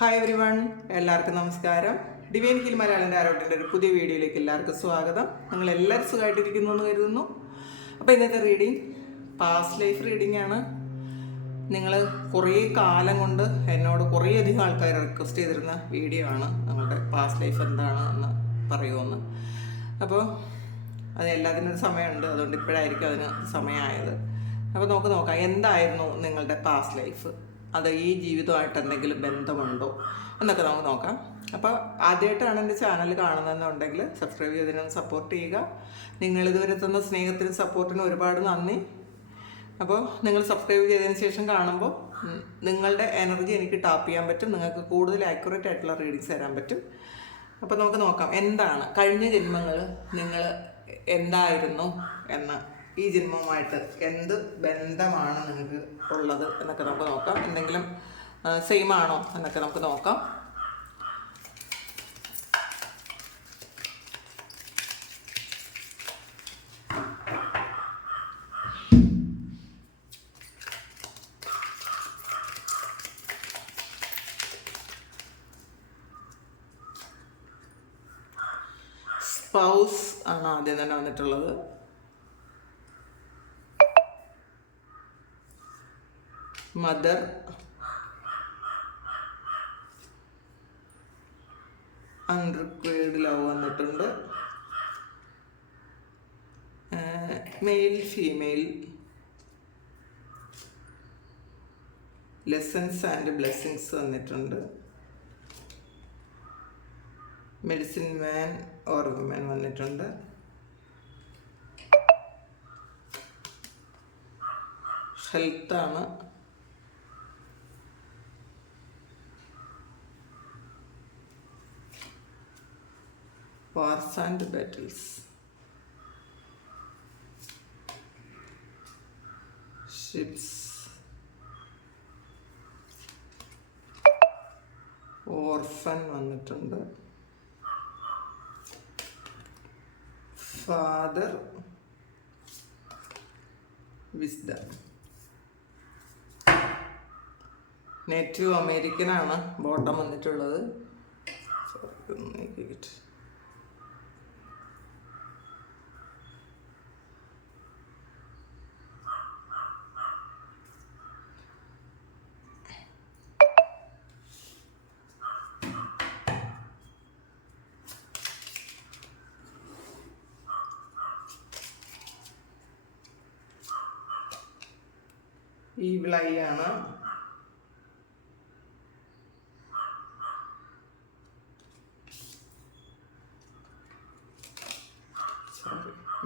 Hi every one, എല്ലാവർക്കും നമസ്കാരം. Divine heal Malayalam ടാരോട്ടിൻ്റെ ഒരു പുതിയ വീഡിയോയിലേക്ക് എല്ലാവർക്കും സ്വാഗതം. നിങ്ങൾ എല്ലാവരും സുഖമായിട്ടിരിക്കുന്നു എന്ന് കരുതുന്നു. അപ്പോൾ ഇന്നത്തെ റീഡിങ് പാസ്റ്റ് ലൈഫ് റീഡിംഗ് ആണ്. നിങ്ങൾ കുറേ കാലം കൊണ്ട് എന്നോട് കുറേയധികം ആൾക്കാർ റിക്വസ്റ്റ് ചെയ്തിരുന്ന വീഡിയോ ആണ് നിങ്ങളുടെ പാസ്റ്റ് ലൈഫ് എന്താണ് എന്ന് പറയുമെന്ന്. അപ്പോൾ അത് എല്ലാത്തിനൊരു സമയമുണ്ട്, അതുകൊണ്ട് ഇപ്പോഴായിരിക്കും അതിന് സമയമായത്. അപ്പോൾ നമുക്ക് നോക്കാം എന്തായിരുന്നു നിങ്ങളുടെ പാസ്റ്റ് ലൈഫ്, അത് ഈ ജീവിതമായിട്ട് എന്തെങ്കിലും ബന്ധമുണ്ടോ എന്നൊക്കെ നമുക്ക് നോക്കാം. അപ്പോൾ ആദ്യമായിട്ടാണ് എൻ്റെ ചാനൽ കാണുന്നതെന്നുണ്ടെങ്കിൽ സബ്സ്ക്രൈബ് ചെയ്തതിനൊന്ന് സപ്പോർട്ട് ചെയ്യുക. നിങ്ങളിതുവരെ തന്ന സ്നേഹത്തിനും സപ്പോർട്ടിനും ഒരുപാട് നന്ദി. അപ്പോൾ നിങ്ങൾ സബ്സ്ക്രൈബ് ചെയ്തതിന് ശേഷം കാണുമ്പോൾ നിങ്ങളുടെ എനർജി എനിക്ക് ടാപ്പ് ചെയ്യാൻ പറ്റും, നിങ്ങൾക്ക് കൂടുതൽ ആക്യുറേറ്റ് ആയിട്ടുള്ള റീഡിങ്സ് തരാൻ പറ്റും. അപ്പോൾ നമുക്ക് നോക്കാം എന്താണ് കഴിഞ്ഞ ജന്മങ്ങൾ നിങ്ങൾ എന്തായിരുന്നു എന്ന, ഈ ജന്മവുമായിട്ട് എന്ത് ബന്ധമാണ് നിങ്ങൾക്ക് ഉള്ളത് എന്നൊക്കെ നമുക്ക് നോക്കാം. എന്തെങ്കിലും സെയിം ആണോ എന്നൊക്കെ നമുക്ക് നോക്കാം. സ്പൗസ് ആണ് ആദ്യം തന്നെ വന്നിട്ടുള്ളത്. മദർ, അൺറിക്വയർഡ് ലവ് വന്നിട്ടുണ്ട്. Male female, lessons and blessings വന്നിട്ടുണ്ട്. മെഡിസിൻ മാൻ ഓർ വുമൻ വന്നിട്ടുണ്ട്. ഹെൽത്താണ്. Wars and battles, ships, orphan വന്നിട്ടുണ്ട്. Father, wisdom. നേറ്റീവ് അമേരിക്കൻ ആണ് ബോട്ടം വന്നിട്ടുള്ളത്. ഈവിൾ ഐ ആണ്.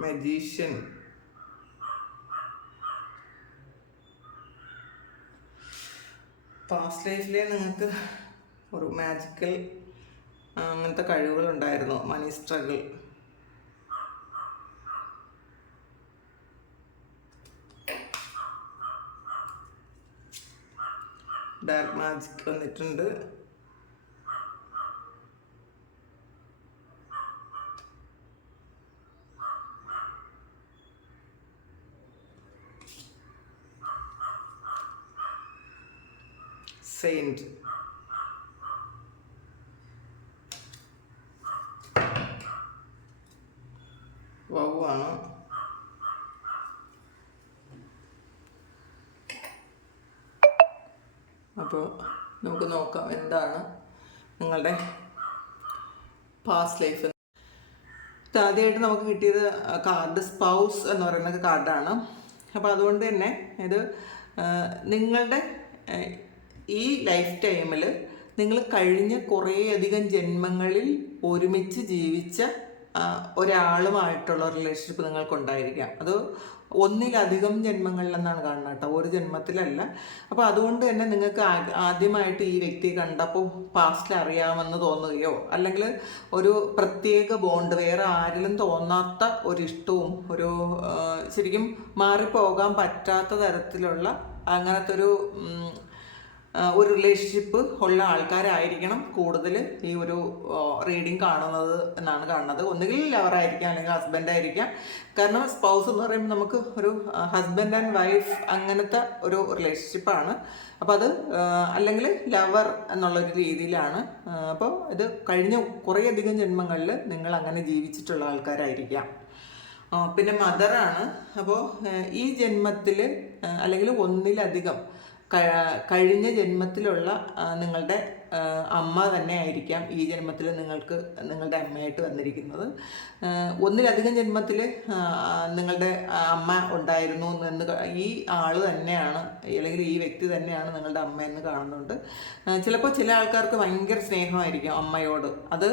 മജീഷ്യൻ, പാസ്റ്റ് ലൈഫിലെ നിങ്ങൾക്ക് ഒരു മാജിക്കൽ അങ്ങനത്തെ കഴിവുകളുണ്ടായിരുന്നു. മണി സ്ട്രഗിൾ, ഡാർക്ക് മാജിക് വന്നിട്ടുണ്ട്. സെയിന്റ്, വൗവാണ്. അപ്പോൾ നമുക്ക് നോക്കാം എന്താണ് നിങ്ങളുടെ പാസ്റ്റ് ലൈഫ്. ആദ്യമായിട്ട് നമുക്ക് കിട്ടിയത് കാർഡ് സ്പൗസ് എന്ന് പറയുന്ന കാർഡാണ്. അപ്പോൾ അതുകൊണ്ട് തന്നെ ഇത് നിങ്ങളുടെ ഈ ലൈഫ് ടൈമിൽ നിങ്ങൾ കഴിഞ്ഞ കുറേയധികം ജന്മങ്ങളിൽ ഒരുമിച്ച് ജീവിച്ച ഒരാളുമായിട്ടുള്ള റിലേഷൻഷിപ്പ് നിങ്ങൾക്കുണ്ടായിരിക്കാം. അത് ഒന്നിലധികം ജന്മങ്ങളിലെന്നാണ് കാണുന്നത് കേട്ടോ, ഒരു ജന്മത്തിലല്ല. അപ്പോൾ അതുകൊണ്ട് തന്നെ നിങ്ങൾക്ക് ആദ്യമായിട്ട് ഈ വ്യക്തിയെ കണ്ടപ്പോൾ പാസ്റ്റിൽ അറിയാമെന്ന് തോന്നുകയോ അല്ലെങ്കിൽ ഒരു പ്രത്യേക ബോണ്ട് വേറെ ആരിലും തോന്നാത്ത ഒരിഷ്ടവും ഒരു ശരിക്കും മാറിപ്പോകാൻ പറ്റാത്ത തരത്തിലുള്ള അങ്ങനത്തെ ഒരു ഒരു റിലേഷൻഷിപ്പ് ഉള്ള ആൾക്കാരായിരിക്കണം കൂടുതൽ ഈ ഒരു റീഡിങ് കാണുന്നത് എന്നാണ് കാണുന്നത്. ഒന്നുകിൽ ലവറായിരിക്കാം, അല്ലെങ്കിൽ ഹസ്ബൻഡ് ആയിരിക്കാം. കാരണം സ്പൗസ് എന്ന് പറയുമ്പോൾ നമുക്ക് ഒരു ഹസ്ബൻഡ് ആൻഡ് വൈഫ് അങ്ങനത്തെ ഒരു റിലേഷൻഷിപ്പാണ്. അപ്പോൾ അത് അല്ലെങ്കിൽ ലവർ എന്നുള്ളൊരു രീതിയിലാണ്. അപ്പോൾ ഇത് കഴിഞ്ഞ കുറേയധികം ജന്മങ്ങളിൽ നിങ്ങൾ അങ്ങനെ ജീവിച്ചിട്ടുള്ള ആൾക്കാരായിരിക്കാം. പിന്നെ മദറാണ്. അപ്പോൾ ഈ ജന്മത്തിൽ അല്ലെങ്കിൽ ഒന്നിലധികം കഴിഞ്ഞ ജന്മത്തിലുള്ള നിങ്ങളുടെ അമ്മ തന്നെ ആയിരിക്കാം ഈ ജന്മത്തിൽ നിങ്ങളുടെ അമ്മയായിട്ട് വന്നിരിക്കുന്നത്. ഒന്നിലധികം ജന്മത്തിൽ നിങ്ങളുടെ അമ്മ ഉണ്ടായിരുന്നു എന്ന് ഈ ആൾ തന്നെയാണ്, അല്ലെങ്കിൽ ഈ വ്യക്തി തന്നെയാണ് നിങ്ങളുടെ അമ്മയെന്ന് കാണുന്നുണ്ട്. ചിലപ്പോൾ ചില ആൾക്കാർക്ക് ഭയങ്കര സ്നേഹമായിരിക്കും അമ്മയോട്. അത്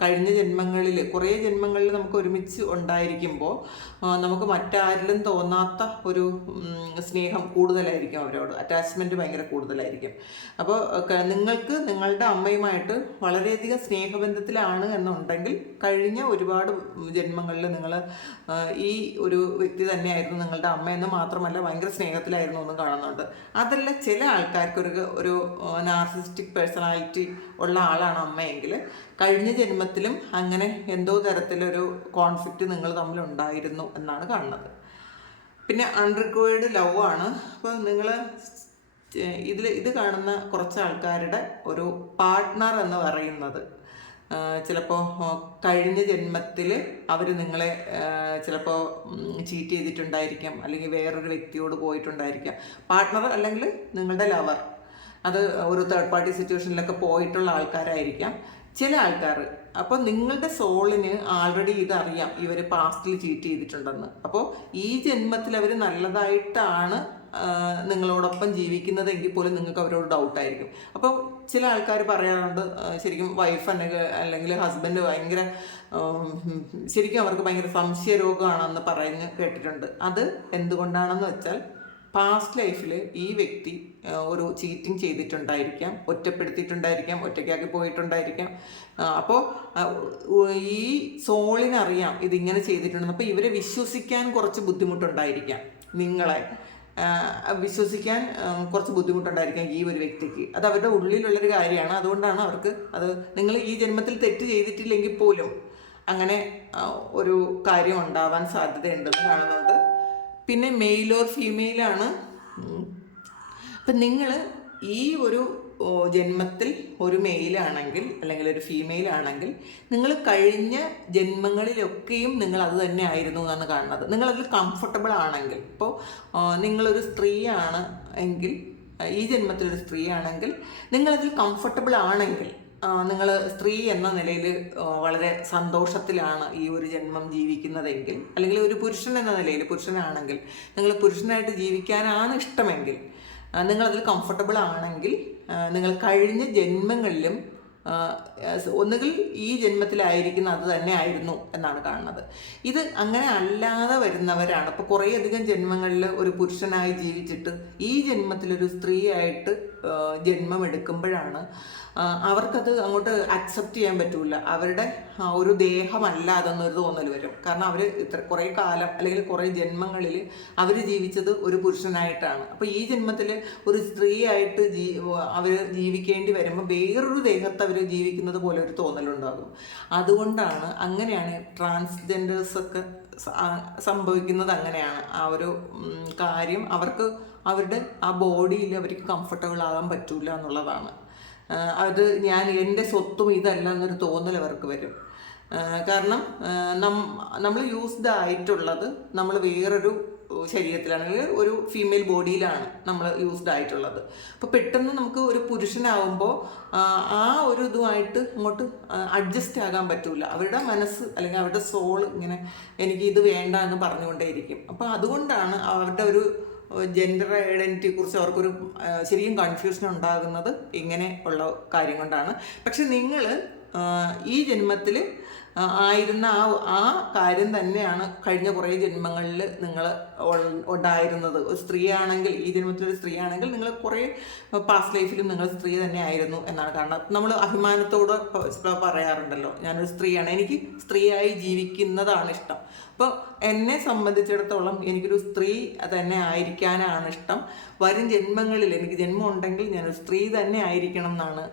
കഴിഞ്ഞ ജന്മങ്ങളിൽ കുറേ ജന്മങ്ങളിൽ നമുക്ക് ഒരുമിച്ച് ഉണ്ടായിരിക്കുമ്പോൾ നമുക്ക് മറ്റാരിലും തോന്നാത്ത ഒരു സ്നേഹം കൂടുതലായിരിക്കും അവരോട്, അറ്റാച്ച്മെൻറ്റ് ഭയങ്കര കൂടുതലായിരിക്കും. അപ്പോൾ നിങ്ങൾക്ക് നിങ്ങളുടെ അമ്മയുമായിട്ട് വളരെയധികം സ്നേഹബന്ധത്തിലാണ് എന്നുണ്ടെങ്കിൽ കഴിഞ്ഞ ഒരുപാട് ജന്മങ്ങളിൽ നിങ്ങൾ ഈ ഒരു വ്യക്തി തന്നെയായിരുന്നു നിങ്ങളുടെ അമ്മയെന്ന് മാത്രമല്ല ഭയങ്കര സ്നേഹത്തിലായിരുന്നു എന്ന് കാണുന്നുണ്ട്. അതല്ല, ചില ആൾക്കാർക്ക് ഒരു നാർസിസ്റ്റിക് പേഴ്സണാലിറ്റി ഉള്ള ആളാണ് അമ്മയെങ്കിൽ കഴിഞ്ഞ ജന്മത്തിലും അങ്ങനെ എന്തോ തരത്തിലൊരു കോൺഫ്ലിക്റ്റ് നിങ്ങൾ തമ്മിലുണ്ടായിരുന്നു എന്നാണ് കാണുന്നത്. പിന്നെ അൺറിക്വയർഡ് ലവ് ആണ്. അപ്പോൾ നിങ്ങൾ ഇത് കാണുന്ന കുറച്ച് ആൾക്കാരുടെ ഒരു പാർട്ട്ണർ എന്ന് പറയുന്നത് ചിലപ്പോൾ കഴിഞ്ഞ ജന്മത്തിൽ അവർ നിങ്ങളെ ചിലപ്പോൾ ചീറ്റ് ചെയ്തിട്ടുണ്ടായിരിക്കാം, അല്ലെങ്കിൽ വേറൊരു വ്യക്തിയോട് പോയിട്ടുണ്ടായിരിക്കാം. പാർട്ട്ണർ അല്ലെങ്കിൽ നിങ്ങളുടെ ലവർ, അത് ഒരു തേർഡ് പാർട്ടി സിറ്റുവേഷനിലൊക്കെ പോയിട്ടുള്ള ആൾക്കാരായിരിക്കാം ചില ആൾക്കാർ. അപ്പോൾ നിങ്ങളുടെ സോളിന് ആൾറെഡി ഇതറിയാം, ഇവർ പാസ്റ്റിൽ ചീറ്റ് ചെയ്തിട്ടുണ്ടെന്ന്. അപ്പോൾ ഈ ജന്മത്തിൽ അവർ നല്ലതായിട്ടാണ് നിങ്ങളോടൊപ്പം ജീവിക്കുന്നതെങ്കിൽ പോലും നിങ്ങൾക്ക് അവരോട് ഡൗട്ടായിരിക്കും. അപ്പോൾ ചില ആൾക്കാർ പറയാറുണ്ട്, ശരിക്കും വൈഫ് അല്ലെങ്കിൽ ഹസ്ബൻഡ് ഭയങ്കര ശരിക്കും അവർക്ക് ഭയങ്കര സംശയരോഗമാണെന്ന് പറഞ്ഞ് കേട്ടിട്ടുണ്ട്. അത് എന്തുകൊണ്ടാണെന്ന് വെച്ചാൽ പാസ്റ്റ് ലൈഫിൽ ഈ വ്യക്തി ഒരു ചീറ്റിംഗ് ചെയ്തിട്ടുണ്ടായിരിക്കാം, ഒറ്റപ്പെടുത്തിയിട്ടുണ്ടായിരിക്കാം, ഒറ്റയ്ക്കാക്കി പോയിട്ടുണ്ടായിരിക്കാം. അപ്പോൾ ഈ സോളിനറിയാം ഇതിങ്ങനെ ചെയ്തിട്ടുണ്ടെന്ന്. അപ്പോൾ ഇവരെ വിശ്വസിക്കാൻ കുറച്ച് ബുദ്ധിമുട്ടുണ്ടായിരിക്കാം, നിങ്ങളെ വിശ്വസിക്കാൻ കുറച്ച് ബുദ്ധിമുട്ടുണ്ടായിരിക്കാം ഈ ഒരു വ്യക്തിക്ക്. അത് അവരുടെ ഉള്ളിലുള്ളൊരു കാര്യമാണ്. അതുകൊണ്ടാണ് അവർക്ക് അത് നിങ്ങൾ ഈ ജന്മത്തിൽ തെറ്റ് ചെയ്തിട്ടില്ലെങ്കിൽ പോലും അങ്ങനെ ഒരു കാര്യം ഉണ്ടാവാൻ സാധ്യതയുണ്ടെന്ന് കാണുന്നുണ്ട്. പിന്നെ മെയിൽ ഓർ ഫീമെയിലാണ്. അപ്പം നിങ്ങൾ ഈ ഒരു ജന്മത്തിൽ ഒരു മെയിലാണെങ്കിൽ അല്ലെങ്കിൽ ഒരു ഫീമെയിൽ ആണെങ്കിൽ നിങ്ങൾ കഴിഞ്ഞ ജന്മങ്ങളിലൊക്കെയും നിങ്ങൾ അത് തന്നെ ആയിരുന്നു എന്നാണ് കാണുന്നത്. നിങ്ങളതിൽ കംഫർട്ടബിൾ ആണെങ്കിൽ, ഇപ്പോൾ നിങ്ങളൊരു സ്ത്രീയാണ് എങ്കിൽ, ഈ ജന്മത്തിലൊരു സ്ത്രീ ആണെങ്കിൽ നിങ്ങളതിൽ കംഫർട്ടബിൾ ആണെങ്കിൽ, നിങ്ങൾ സ്ത്രീ എന്ന നിലയിൽ വളരെ സന്തോഷത്തിലാണ് ഈ ഒരു ജന്മം ജീവിക്കുന്നതെങ്കിൽ, അല്ലെങ്കിൽ ഒരു പുരുഷൻ എന്ന നിലയിൽ പുരുഷനാണെങ്കിൽ നിങ്ങൾ പുരുഷനായിട്ട് ജീവിക്കാനാണ് ഇഷ്ടമെങ്കിൽ, നിങ്ങളതിൽ കംഫർട്ടബിൾ ആണെങ്കിൽ നിങ്ങൾ കഴിഞ്ഞ ജന്മങ്ങളിലും ഒന്നുകിൽ ഈ ജന്മത്തിലായിരിക്കുന്ന അത് തന്നെ ആയിരുന്നു എന്നാണ് കാണുന്നത്. ഇത് അങ്ങനെ അല്ലാതെ വരുന്നവരാണ്. അപ്പോൾ കുറേയധികം ജന്മങ്ങളിൽ ഒരു പുരുഷനായി ജീവിച്ചിട്ട് ഈ ജന്മത്തിലൊരു സ്ത്രീയായിട്ട് ജന്മം എടുക്കുമ്പോഴാണ് അവർക്കത് അങ്ങോട്ട് അക്സെപ്റ്റ് ചെയ്യാൻ പറ്റില്ല. അവരുടെ ഒരു ദേഹമല്ല അതെന്നൊരു തോന്നൽ വരും. കാരണം അവർ കുറേ കാലം അല്ലെങ്കിൽ കുറേ ജന്മങ്ങളിൽ അവർ ജീവിച്ചത് ഒരു പുരുഷനായിട്ടാണ്. അപ്പോൾ ഈ ജന്മത്തിൽ ഒരു സ്ത്രീയായിട്ട് അവർ ജീവിക്കേണ്ടി വരുമ്പോൾ വേറൊരു ദേഹത്ത് അവർ ജീവിക്കുന്നത് പോലെ ഒരു തോന്നലുണ്ടാകും. അതുകൊണ്ടാണ് അങ്ങനെയാണ് ട്രാൻസ്ജെൻഡേഴ്സൊക്കെ സംഭവിക്കുന്നത്. അങ്ങനെയാണ് ആ ഒരു കാര്യം. അവർക്ക് അവരുടെ ആ ബോഡിയിൽ അവർക്ക് കംഫർട്ടബിൾ ആകാൻ പറ്റൂല എന്നുള്ളതാണ്. അത് എൻ്റെ സ്വത്തും ഇതല്ല എന്നൊരു തോന്നൽ അവർക്ക് വരും. കാരണം നമ്മൾ യൂസ്ഡ് ആയിട്ടുള്ളത് നമ്മൾ വേറൊരു ശരീരത്തിലാണ്, ഒരു ഫീമെയിൽ ബോഡിയിലാണ് നമ്മൾ യൂസ്ഡ് ആയിട്ടുള്ളത്. അപ്പോൾ പെട്ടെന്ന് നമുക്ക് ഒരു പുരുഷനാവുമ്പോൾ ആ ഒരു ഇതുമായിട്ട് അങ്ങോട്ട് അഡ്ജസ്റ്റ് ആകാൻ പറ്റില്ല. അവരുടെ മനസ്സ് അല്ലെങ്കിൽ അവരുടെ സോൾ ഇങ്ങനെ എനിക്ക് ഇത് വേണ്ട എന്ന് പറഞ്ഞുകൊണ്ടേയിരിക്കും. അപ്പോൾ അതുകൊണ്ടാണ് അവരുടെ ഒരു ജെൻഡർ ഐഡൻറ്റിറ്റിയെ കുറിച്ച് അവർക്കൊരു ശരിക്കും കൺഫ്യൂഷൻ ഉണ്ടാകുന്നത് ഇങ്ങനെ ഉള്ള കാര്യം കൊണ്ടാണ്. പക്ഷെ നിങ്ങൾ ഈ ജന്മത്തിൽ ആയിരുന്ന ആ കാര്യം തന്നെയാണ് കഴിഞ്ഞ കുറേ ജന്മങ്ങളിൽ നിങ്ങൾ ഉണ്ടായിരുന്നത്. ഒരു സ്ത്രീ ആണെങ്കിൽ, ഈ ജന്മത്തിലൊരു സ്ത്രീ ആണെങ്കിൽ നിങ്ങൾ കുറേ പാസ്റ്റ് ലൈഫിലും നിങ്ങൾ സ്ത്രീ തന്നെ ആയിരുന്നു എന്നാണ്. കാരണം നമ്മൾ അഭിമാനത്തോട് പറയാറുണ്ടല്ലോ, ഞാനൊരു സ്ത്രീയാണ്, എനിക്ക് സ്ത്രീയായി ജീവിക്കുന്നതാണ് ഇഷ്ടം. അപ്പോൾ എന്നെ സംബന്ധിച്ചിടത്തോളം എനിക്കൊരു സ്ത്രീ തന്നെ ആയിരിക്കാനാണ് ഇഷ്ടം. വരും ജന്മങ്ങളിൽ എനിക്ക് ജന്മം ഉണ്ടെങ്കിൽ ഞാനൊരു സ്ത്രീ തന്നെ ആയിരിക്കണം എന്നാണ്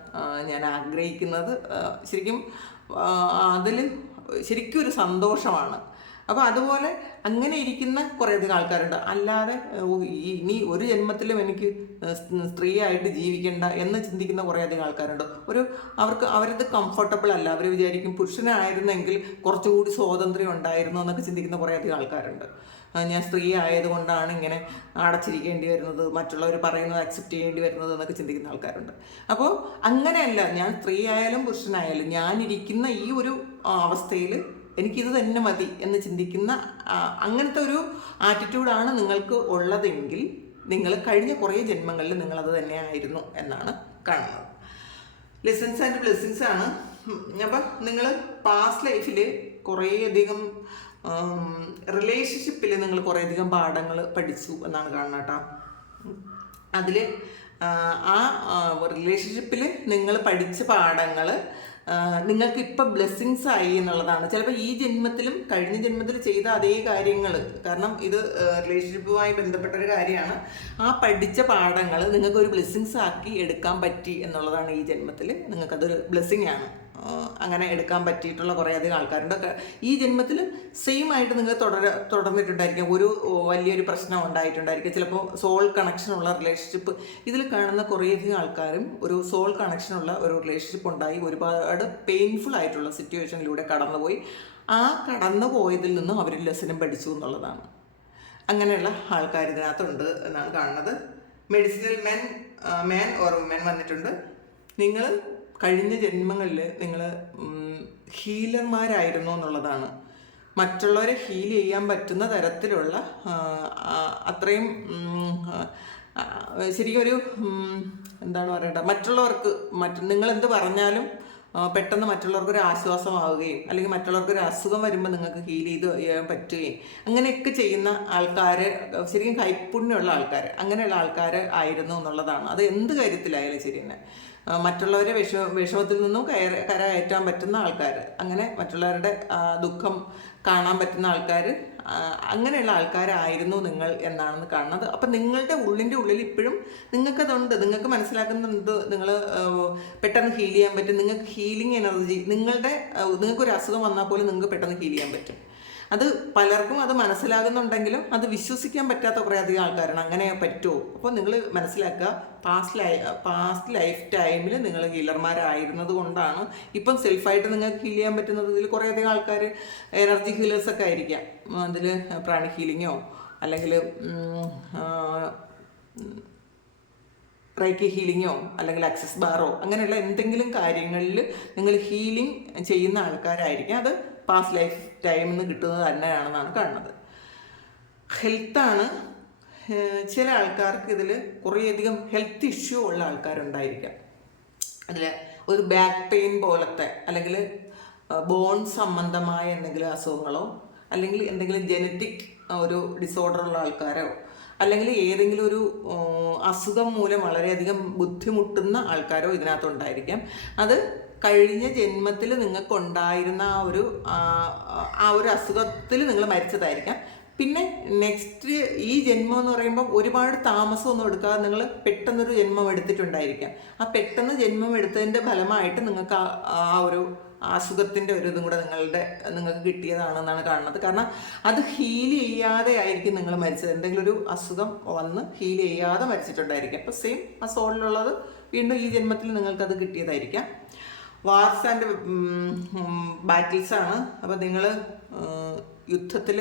ഞാൻ ആഗ്രഹിക്കുന്നത്. ശരിക്കും അതിൽ ശരിക്കും ഒരു സന്തോഷമാണ്. അപ്പോൾ അതുപോലെ അങ്ങനെ ഇരിക്കുന്ന കുറേയധികം ആൾക്കാരുണ്ട്. അല്ലാതെ ഇനി ഒരു ജന്മത്തിലും എനിക്ക് സ്ത്രീയായിട്ട് ജീവിക്കേണ്ട എന്ന് ചിന്തിക്കുന്ന കുറേയധികം ആൾക്കാരുണ്ട്. അവരത് കംഫർട്ടബിൾ അല്ല. അവർ വിചാരിക്കും പുരുഷനായിരുന്നെങ്കിൽ കുറച്ചുകൂടി സ്വാതന്ത്ര്യം ഉണ്ടായിരുന്നു എന്നൊക്കെ ചിന്തിക്കുന്ന കുറേയധികം ആൾക്കാരുണ്ട്. ഞാൻ സ്ത്രീ ആയതുകൊണ്ടാണ് ഇങ്ങനെ അടച്ചിരിക്കേണ്ടി വരുന്നത്, മറ്റുള്ളവർ പറയുന്നത് അക്സെപ്റ്റ് ചെയ്യേണ്ടി വരുന്നത് എന്നൊക്കെ ചിന്തിക്കുന്ന ആൾക്കാരുണ്ട്. അപ്പോൾ അങ്ങനെയല്ല, ഞാൻ സ്ത്രീ ആയാലും പുരുഷനായാലും ഞാനിരിക്കുന്ന ഈ ഒരു അവസ്ഥയിൽ എനിക്കിത് തന്നെ മതി എന്ന് ചിന്തിക്കുന്ന അങ്ങനത്തെ ഒരു ആറ്റിറ്റ്യൂഡാണ് നിങ്ങൾക്ക് ഉള്ളതെങ്കിൽ നിങ്ങൾ കഴിഞ്ഞ കുറേ ജന്മങ്ങളിൽ നിങ്ങളത് തന്നെ ആയിരുന്നു എന്നാണ് കാണുന്നത്. ലെസൺസ് ആൻഡ് ബ്ലെസ്സിങ്സ് ആണ്. അപ്പം നിങ്ങൾ പാസ്റ്റ് ലൈഫിൽ കുറേയധികം റിലേഷൻഷിപ്പിൽ നിങ്ങൾ കുറേയധികം പാഠങ്ങൾ പഠിച്ചു എന്നാണ് കാണുന്നത് കേട്ടോ. അതിൽ ആ റിലേഷൻഷിപ്പിൽ നിങ്ങൾ പഠിച്ച പാഠങ്ങൾ നിങ്ങൾക്ക് ഇപ്പം ബ്ലെസ്സിങ്സ് ആയി എന്നുള്ളതാണ്. ചിലപ്പോൾ ഈ ജന്മത്തിലും കഴിഞ്ഞ ജന്മത്തിൽ ചെയ്ത അതേ കാര്യങ്ങൾ, കാരണം ഇത് റിലേഷൻഷിപ്പുമായി ബന്ധപ്പെട്ട ഒരു കാര്യമാണ്, ആ പഠിച്ച പാഠങ്ങൾ നിങ്ങൾക്കൊരു ബ്ലെസ്സിങ്സ് ആക്കി എടുക്കാൻ പറ്റി എന്നുള്ളതാണ്. ഈ ജന്മത്തിൽ നിങ്ങൾക്കതൊരു ബ്ലെസ്സിങ് ആണ്. അങ്ങനെ എടുക്കാൻ പറ്റിയിട്ടുള്ള കുറേയധികം ആൾക്കാരുണ്ട്. ഈ ജന്മത്തിൽ സെയിം ആയിട്ട് നിങ്ങൾ തുടർന്നിട്ടുണ്ടായിരിക്കും. ഒരു വലിയൊരു പ്രശ്നം ഉണ്ടായിട്ടുണ്ടായിരിക്കും. ചിലപ്പോൾ സോൾ കണക്ഷനുള്ള റിലേഷൻഷിപ്പ്, ഇതിൽ കാണുന്ന കുറേയധികം ആൾക്കാരും ഒരു സോൾ കണക്ഷനുള്ള ഒരു റിലേഷൻഷിപ്പ് ഉണ്ടായി ഒരുപാട് പെയിൻഫുൾ ആയിട്ടുള്ള സിറ്റുവേഷനിലൂടെ കടന്നുപോയി. ആ കടന്നു പോയതിൽ നിന്നും അവർ ലെസനും പഠിച്ചു എന്നുള്ളതാണ്. അങ്ങനെയുള്ള ആൾക്കാർ ഇതിനകത്തുണ്ട് എന്നാണ് കാണുന്നത്. മെഡിസിനൽ മാൻ ഓർ വുമൻ വന്നിട്ടുണ്ട്. നിങ്ങൾ കഴിഞ്ഞ ജന്മങ്ങളിൽ നിങ്ങൾ ഹീലർമാരായിരുന്നു എന്നുള്ളതാണ്. മറ്റുള്ളവരെ ഹീൽ ചെയ്യാൻ പറ്റുന്ന തരത്തിലുള്ള അത്രയും ശരിക്കും ഒരു എന്താണ് പറയേണ്ടത്, മറ്റുള്ളവർക്ക് നിങ്ങൾ എന്ത് പറഞ്ഞാലും പെട്ടെന്ന് മറ്റുള്ളവർക്കൊരു ആശ്വാസമാവുകയും അല്ലെങ്കിൽ മറ്റുള്ളവർക്കൊരു അസുഖം വരുമ്പോൾ നിങ്ങൾക്ക് ഹീൽ ചെയ്യാൻ പറ്റുകയും അങ്ങനെയൊക്കെ ചെയ്യുന്ന ആൾക്കാർ, ശരിക്കും കൈപ്പുണ്യമുള്ള ആൾക്കാർ, അങ്ങനെയുള്ള ആൾക്കാർ ആയിരുന്നു എന്നുള്ളതാണ്. അത് എന്ത് കാര്യത്തിലായാലും ശരി തന്നെ. മറ്റുള്ളവരെ വിഷമത്തിൽ നിന്നും കരകയറ്റാൻ പറ്റുന്ന ആൾക്കാർ, അങ്ങനെ മറ്റുള്ളവരുടെ ദുഃഖം കാണാൻ പറ്റുന്ന ആൾക്കാർ, അങ്ങനെയുള്ള ആൾക്കാരായിരുന്നു നിങ്ങൾ എന്നാണെന്ന് കാണുന്നത്. അപ്പം നിങ്ങളുടെ ഉള്ളിൽ ഇപ്പോഴും നിങ്ങൾക്കതുണ്ട്, നിങ്ങൾക്ക് മനസ്സിലാക്കുന്നുണ്ട്, നിങ്ങൾ പെട്ടെന്ന് ഹീൽ ചെയ്യാൻ പറ്റും. നിങ്ങൾക്ക് ഹീലിംഗ് എനർജി, നിങ്ങൾക്കൊരു അസുഖം വന്നാൽ പോലും നിങ്ങൾക്ക് പെട്ടെന്ന് ഹീൽ ചെയ്യാൻ പറ്റും. അത് പലർക്കും അത് മനസ്സിലാകുന്നുണ്ടെങ്കിലും അത് വിശ്വസിക്കാൻ പറ്റാത്ത കുറേയധികം ആൾക്കാരാണ്. അങ്ങനെ പറ്റുമോ? അപ്പോൾ നിങ്ങൾ മനസ്സിലാക്കുക, പാസ്റ്റ് ലൈഫ് ടൈമിൽ നിങ്ങൾ ഹീലർമാരായിരുന്നത് കൊണ്ടാണ് ഇപ്പം സെൽഫായിട്ട് നിങ്ങൾക്ക് ഹീൽ ചെയ്യാൻ പറ്റുന്നത്. ഇതിൽ കുറേയധികം ആൾക്കാർ എനർജി ഹീലേഴ്സൊക്കെ ആയിരിക്കാം. അതിൽ പ്രാണി ഹീലിങ്ങോ അല്ലെങ്കിൽ റൈക്കി ഹീലിങ്ങോ അല്ലെങ്കിൽ ആക്സസ് ബാറോ അങ്ങനെയുള്ള എന്തെങ്കിലും കാര്യങ്ങളിൽ നിങ്ങൾ ഹീലിംഗ് ചെയ്യുന്ന ആൾക്കാരായിരിക്കാം. അത് പാസ്റ്റ് ലൈഫ് ടൈമിൽ നിന്ന് കിട്ടുന്നത് തന്നെയാണെന്നാണ് കാണുന്നത്. ഹെൽത്താണ്. ചില ആൾക്കാർക്ക് ഇതിൽ കുറേയധികം ഹെൽത്ത് ഇഷ്യൂ ഉള്ള ആൾക്കാരുണ്ടായിരിക്കാം. അതിൽ ഒരു ബാക്ക് പെയിൻ പോലത്തെ അല്ലെങ്കിൽ ബോൺ സംബന്ധമായ എന്തെങ്കിലും അസുഖങ്ങളോ അല്ലെങ്കിൽ എന്തെങ്കിലും ജനറ്റിക് ഒരു ഡിസോർഡർ ഉള്ള ആൾക്കാരോ അല്ലെങ്കിൽ ഏതെങ്കിലും ഒരു അസുഖം മൂലം വളരെയധികം ബുദ്ധിമുട്ടുന്ന ആൾക്കാരോ ഇതിനകത്തുണ്ടായിരിക്കാം. അത് കഴിഞ്ഞ ജന്മത്തിൽ നിങ്ങൾക്കുണ്ടായിരുന്ന ആ ഒരു അസുഖത്തിൽ നിങ്ങൾ മരിച്ചതായിരിക്കാം. പിന്നെ നെക്സ്റ്റ് ഈ ജന്മം എന്ന് പറയുമ്പോൾ ഒരുപാട് താമസമൊന്നും എടുക്കാതെ നിങ്ങൾ പെട്ടെന്നൊരു ജന്മം എടുത്തിട്ടുണ്ടായിരിക്കാം. ആ പെട്ടെന്ന് ജന്മം എടുത്തതിൻ്റെ ഫലമായിട്ട് നിങ്ങൾക്ക് ആ ഒരു അസുഖത്തിൻ്റെ ഒരു ഇതും കൂടെ നിങ്ങൾക്ക് കിട്ടിയതാണെന്നാണ് കാണുന്നത്. കാരണം അത് ഹീൽ ചെയ്യാതെ ആയിരിക്കും നിങ്ങൾ മരിച്ചത്. എന്തെങ്കിലും ഒരു അസുഖം വന്ന് ഹീൽ ചെയ്യാതെ മരിച്ചിട്ടുണ്ടായിരിക്കാം. അപ്പോൾ സെയിം ആ സോളിലുള്ളത് വീണ്ടും ഈ ജന്മത്തിൽ നിങ്ങൾക്കത് കിട്ടിയതായിരിക്കാം. Wars and ബാറ്റിൽസാണ്. അപ്പോൾ നിങ്ങൾ യുദ്ധത്തിൽ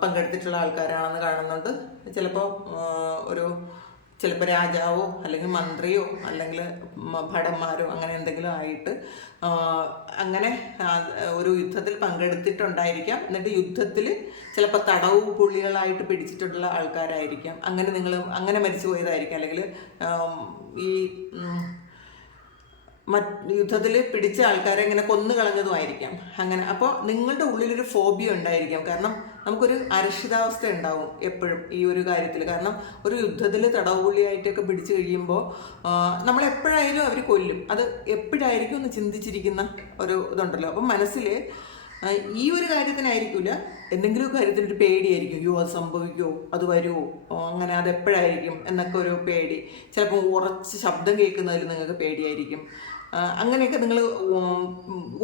പങ്കെടുത്തിട്ടുള്ള ആൾക്കാരാണെന്ന് കാണുന്നുണ്ട്. ചിലപ്പോൾ രാജാവോ അല്ലെങ്കിൽ മന്ത്രിയോ അല്ലെങ്കിൽ ഭടന്മാരോ അങ്ങനെ എന്തെങ്കിലും ആയിട്ട് അങ്ങനെ ഒരു യുദ്ധത്തിൽ പങ്കെടുത്തിട്ടുണ്ടായിരിക്കാം. എന്നിട്ട് യുദ്ധത്തിൽ ചിലപ്പോൾ തടവ് പുള്ളികളായിട്ട് പിടിച്ചിട്ടുള്ള ആൾക്കാരായിരിക്കാം. നിങ്ങൾ അങ്ങനെ മരിച്ചു പോയതായിരിക്കാം. അല്ലെങ്കിൽ ഈ യുദ്ധത്തിൽ പിടിച്ച ആൾക്കാരെ ഇങ്ങനെ കൊന്നു കളഞ്ഞതുമായിരിക്കാം. അങ്ങനെ അപ്പോൾ നിങ്ങളുടെ ഉള്ളിലൊരു ഫോബിയ ഉണ്ടായിരിക്കാം. കാരണം നമുക്കൊരു അരക്ഷിതാവസ്ഥ ഉണ്ടാവും എപ്പോഴും ഈ ഒരു കാര്യത്തിൽ. കാരണം ഒരു യുദ്ധത്തിൽ തടവുപുള്ളിയായിട്ടൊക്കെ പിടിച്ചു കഴിയുമ്പോൾ നമ്മളെപ്പോഴായാലും അവർ കൊല്ലും. അത് എപ്പോഴായിരിക്കും ഒന്ന് ചിന്തിച്ചിരിക്കുന്ന ഒരു ഇതുണ്ടല്ലോ. അപ്പം മനസ്സിൽ ഈ ഒരു കാര്യത്തിനായിരിക്കില്ല, എന്തെങ്കിലും കാര്യത്തിനൊരു പേടിയായിരിക്കും. അയ്യോ അത് സംഭവിക്കുമോ, അത് വരുമോ, അങ്ങനെ അതെപ്പോഴായിരിക്കും എന്നൊക്കെ ഒരു പേടി. ചിലപ്പോൾ ഉറച്ച് ശബ്ദം കേൾക്കുന്നതിൽ നിങ്ങൾക്ക് പേടിയായിരിക്കും. അങ്ങനെയൊക്കെ നിങ്ങൾ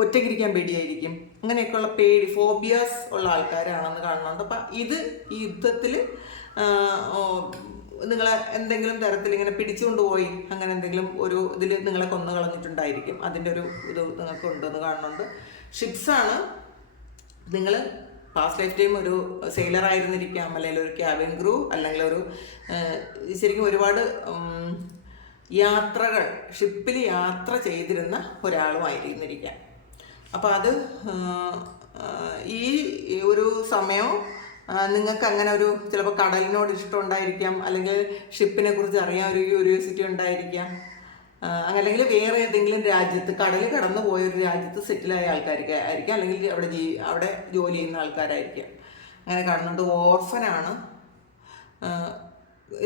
ഒറ്റയ്ക്കിരിക്കാൻ പേടിയായിരിക്കും. അങ്ങനെയൊക്കെയുള്ള പേടി, ഫോബിയാസ് ഉള്ള ആൾക്കാരാണെന്ന് കാണുന്നുണ്ട്. അപ്പം ഇത് ഈ യുദ്ധത്തിൽ നിങ്ങളെ എന്തെങ്കിലും തരത്തിൽ ഇങ്ങനെ പിടിച്ചുകൊണ്ട് പോയി അങ്ങനെ എന്തെങ്കിലും ഒരു ഇതിൽ നിങ്ങളെ കൊന്നു കളഞ്ഞിട്ടുണ്ടായിരിക്കും. അതിൻ്റെ ഒരു ഇത് നിങ്ങൾക്ക് ഉണ്ടെന്ന് കാണുന്നുണ്ട്. ഷിപ്സാണ്. നിങ്ങൾ പാസ്റ്റ് ലൈഫ് ടൈം ഒരു സെയിലർ ആയിരുന്നിരിക്കാം, അല്ലെങ്കിൽ ഒരു ക്യാബിൻ ക്രൂ, അല്ലെങ്കിൽ ഒരു ശരിക്കും ഒരുപാട് യാത്രകൾ ഷിപ്പിൽ യാത്ര ചെയ്തിരുന്ന ഒരാളുമായിരുന്നിരിക്കാം. അപ്പോൾ അത് ഈ ഒരു സമയം നിങ്ങൾക്ക് അങ്ങനെ ഒരു ചിലപ്പോൾ കടലിനോട് ഇഷ്ടം ഉണ്ടായിരിക്കാം, അല്ലെങ്കിൽ ഷിപ്പിനെ കുറിച്ച് അറിയാൻ ഒരു ക്യൂരിയോസിറ്റി ഉണ്ടായിരിക്കാം. അല്ലെങ്കിൽ വേറെ ഏതെങ്കിലും രാജ്യത്ത് കടൽ കടന്നു പോയൊരു രാജ്യത്ത് സെറ്റിലായ ആൾക്കാർക്ക് ആയിരിക്കാം, അല്ലെങ്കിൽ അവിടെ ജോലി ചെയ്യുന്ന ആൾക്കാരായിരിക്കാം. അങ്ങനെ കാണുന്നത് ഓർഫനാണ്.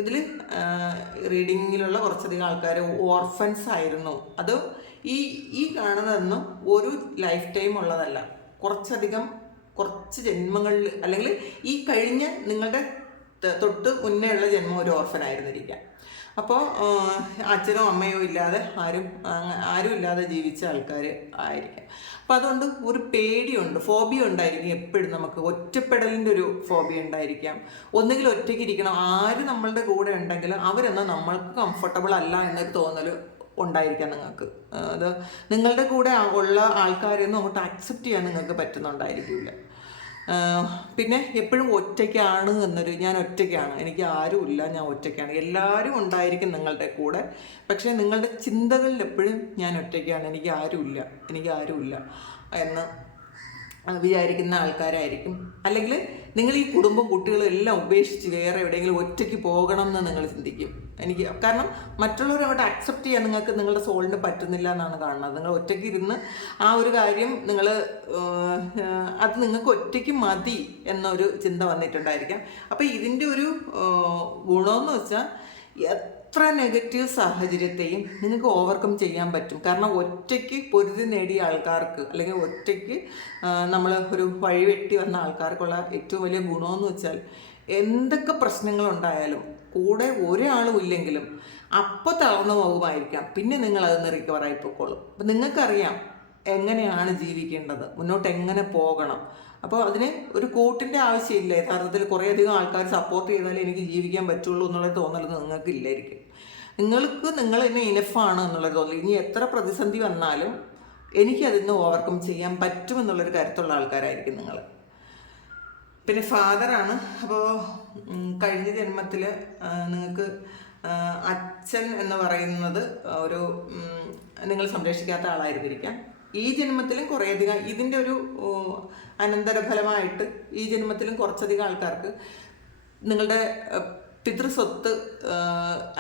ഇതിൽ റീഡിങ്ങിലുള്ള കുറച്ചധികം ആൾക്കാർ ഓർഫൻസ് ആയിരുന്നു. അത് ഈ കാണുന്നതൊന്നും ഒരു ലൈഫ് ടൈം ഉള്ളതല്ല, കുറച്ച് ജന്മങ്ങളിൽ, അല്ലെങ്കിൽ ഈ കഴിഞ്ഞ നിങ്ങളുടെ തൊട്ട് മുന്നേ ഉള്ള ജന്മം ഒരു ഓർഫനായിരുന്നിരിക്കാം. അപ്പോൾ അച്ഛനോ അമ്മയോ ഇല്ലാതെ ആരും ഇല്ലാതെ ജീവിച്ച ആൾക്കാർ ആയിരിക്കാം. അപ്പോൾ അതുകൊണ്ട് ഒരു പേടിയുണ്ട്, ഫോബിയ ഉണ്ടായിരിക്കും എപ്പോഴും. നമുക്ക് ഒറ്റപ്പെടലിൻ്റെ ഒരു ഫോബിയ ഉണ്ടായിരിക്കാം. ഒന്നുകിൽ ഒറ്റയ്ക്ക് ഇരിക്കണം, ആര് നമ്മളുടെ കൂടെ ഉണ്ടെങ്കിലും അവരെന്നാൽ നമ്മൾക്ക് കംഫർട്ടബിൾ അല്ല എന്നൊരു തോന്നൽ ഉണ്ടായിരിക്കാം നിങ്ങൾക്ക്. അത് നിങ്ങളുടെ കൂടെ ഉള്ള ആൾക്കാരെയൊന്നും അങ്ങോട്ട് അക്സെപ്റ്റ് ചെയ്യാൻ നിങ്ങൾക്ക് പറ്റുന്നുണ്ടായിരിക്കില്ല. പിന്നെ എപ്പോഴും ഒറ്റയ്ക്കാണ് എന്നൊരു, ഞാൻ ഒറ്റയ്ക്കാണ്, എനിക്ക് ആരുമില്ല, ഞാൻ ഒറ്റയ്ക്കാണ്. എല്ലാവരും ഉണ്ടായിരിക്കും നിങ്ങളുടെ കൂടെ, പക്ഷേ നിങ്ങളുടെ ചിന്തകളിൽ എപ്പോഴും ഞാൻ ഒറ്റയ്ക്കാണ്, എനിക്ക് ആരുമില്ല എന്ന് വിചാരിക്കുന്ന ആൾക്കാരായിരിക്കും. അല്ലെങ്കിൽ നിങ്ങൾ ഈ കുടുംബം കുട്ടികളും എല്ലാം ഉപേക്ഷിച്ച് വേറെ എവിടെയെങ്കിലും ഒറ്റയ്ക്ക് പോകണം എന്ന് നിങ്ങൾ ചിന്തിക്കും. കാരണം മറ്റുള്ളവരെ അങ്ങോട്ട് അക്സെപ്റ്റ് ചെയ്യാൻ നിങ്ങൾക്ക് നിങ്ങളുടെ സോളിന് പറ്റുന്നില്ല എന്നാണ് കാണുന്നത്. നിങ്ങൾ ഒറ്റയ്ക്ക് ഇരുന്ന് ആ ഒരു കാര്യം അത് നിങ്ങൾക്ക് ഒറ്റയ്ക്ക് മതി എന്നൊരു ചിന്ത വന്നിട്ടുണ്ടായിരിക്കാം. അപ്പോൾ ഇതിൻ്റെ ഒരു ഗുണമെന്ന് വെച്ചാൽ എത്ര നെഗറ്റീവ് സാഹചര്യത്തെയും നിങ്ങൾക്ക് ഓവർകം ചെയ്യാൻ പറ്റും. കാരണം ഒറ്റയ്ക്ക് പൊരുതി നേടിയ ആൾക്കാർക്ക്, അല്ലെങ്കിൽ ഒറ്റയ്ക്ക് നമ്മൾ ഒരു വഴി വെട്ടി വന്ന ആൾക്കാർക്കുള്ള ഏറ്റവും വലിയ ഗുണമെന്ന് വെച്ചാൽ എന്തൊക്കെ പ്രശ്നങ്ങളുണ്ടായാലും കൂടെ ഒരാളും ഇല്ലെങ്കിലും അപ്പോൾ തളർന്നു പോകുമായിരിക്കാം, പിന്നെ നിങ്ങളതൊന്ന് റിക്കവറായി പൊക്കോളും. അപ്പം നിങ്ങൾക്കറിയാം എങ്ങനെയാണ് ജീവിക്കേണ്ടത്, മുന്നോട്ട് എങ്ങനെ പോകണം. അപ്പോൾ അതിന് ഒരു കൂട്ടിൻ്റെ ആവശ്യമില്ല. യഥാർത്ഥത്തിൽ കുറേയധികം ആൾക്കാർ സപ്പോർട്ട് ചെയ്താലേ എനിക്ക് ജീവിക്കാൻ പറ്റുള്ളൂ എന്നുള്ള തോന്നലൊന്നും നിങ്ങൾക്ക് ഇല്ലായിരിക്കും. നിങ്ങൾ എന്നെ ഇനഫാണ് എന്നുള്ളത് തോന്നൽ. ഇനി എത്ര പ്രതിസന്ധി വന്നാലും എനിക്കതിന്ന് ഓവർകം ചെയ്യാൻ പറ്റുമെന്നുള്ളൊരു കരുത്തുള്ള ആൾക്കാരായിരിക്കും നിങ്ങൾ. പിന്നെ ഫാദറാണ്. അപ്പോൾ കഴിഞ്ഞ ജന്മത്തിൽ നിങ്ങൾക്ക് അച്ഛൻ എന്ന് പറയുന്നത് ഒരു നിങ്ങൾ സംരക്ഷിക്കാത്ത ആളായിരുന്നിരിക്കാം. ഈ ജന്മത്തിലും കുറേയധികം ഇതിൻ്റെ ഒരു അനന്തരഫലമായിട്ട് ഈ ജന്മത്തിലും കുറച്ചധികം ആൾക്കാർക്ക് നിങ്ങളുടെ പിതൃസ്വത്ത്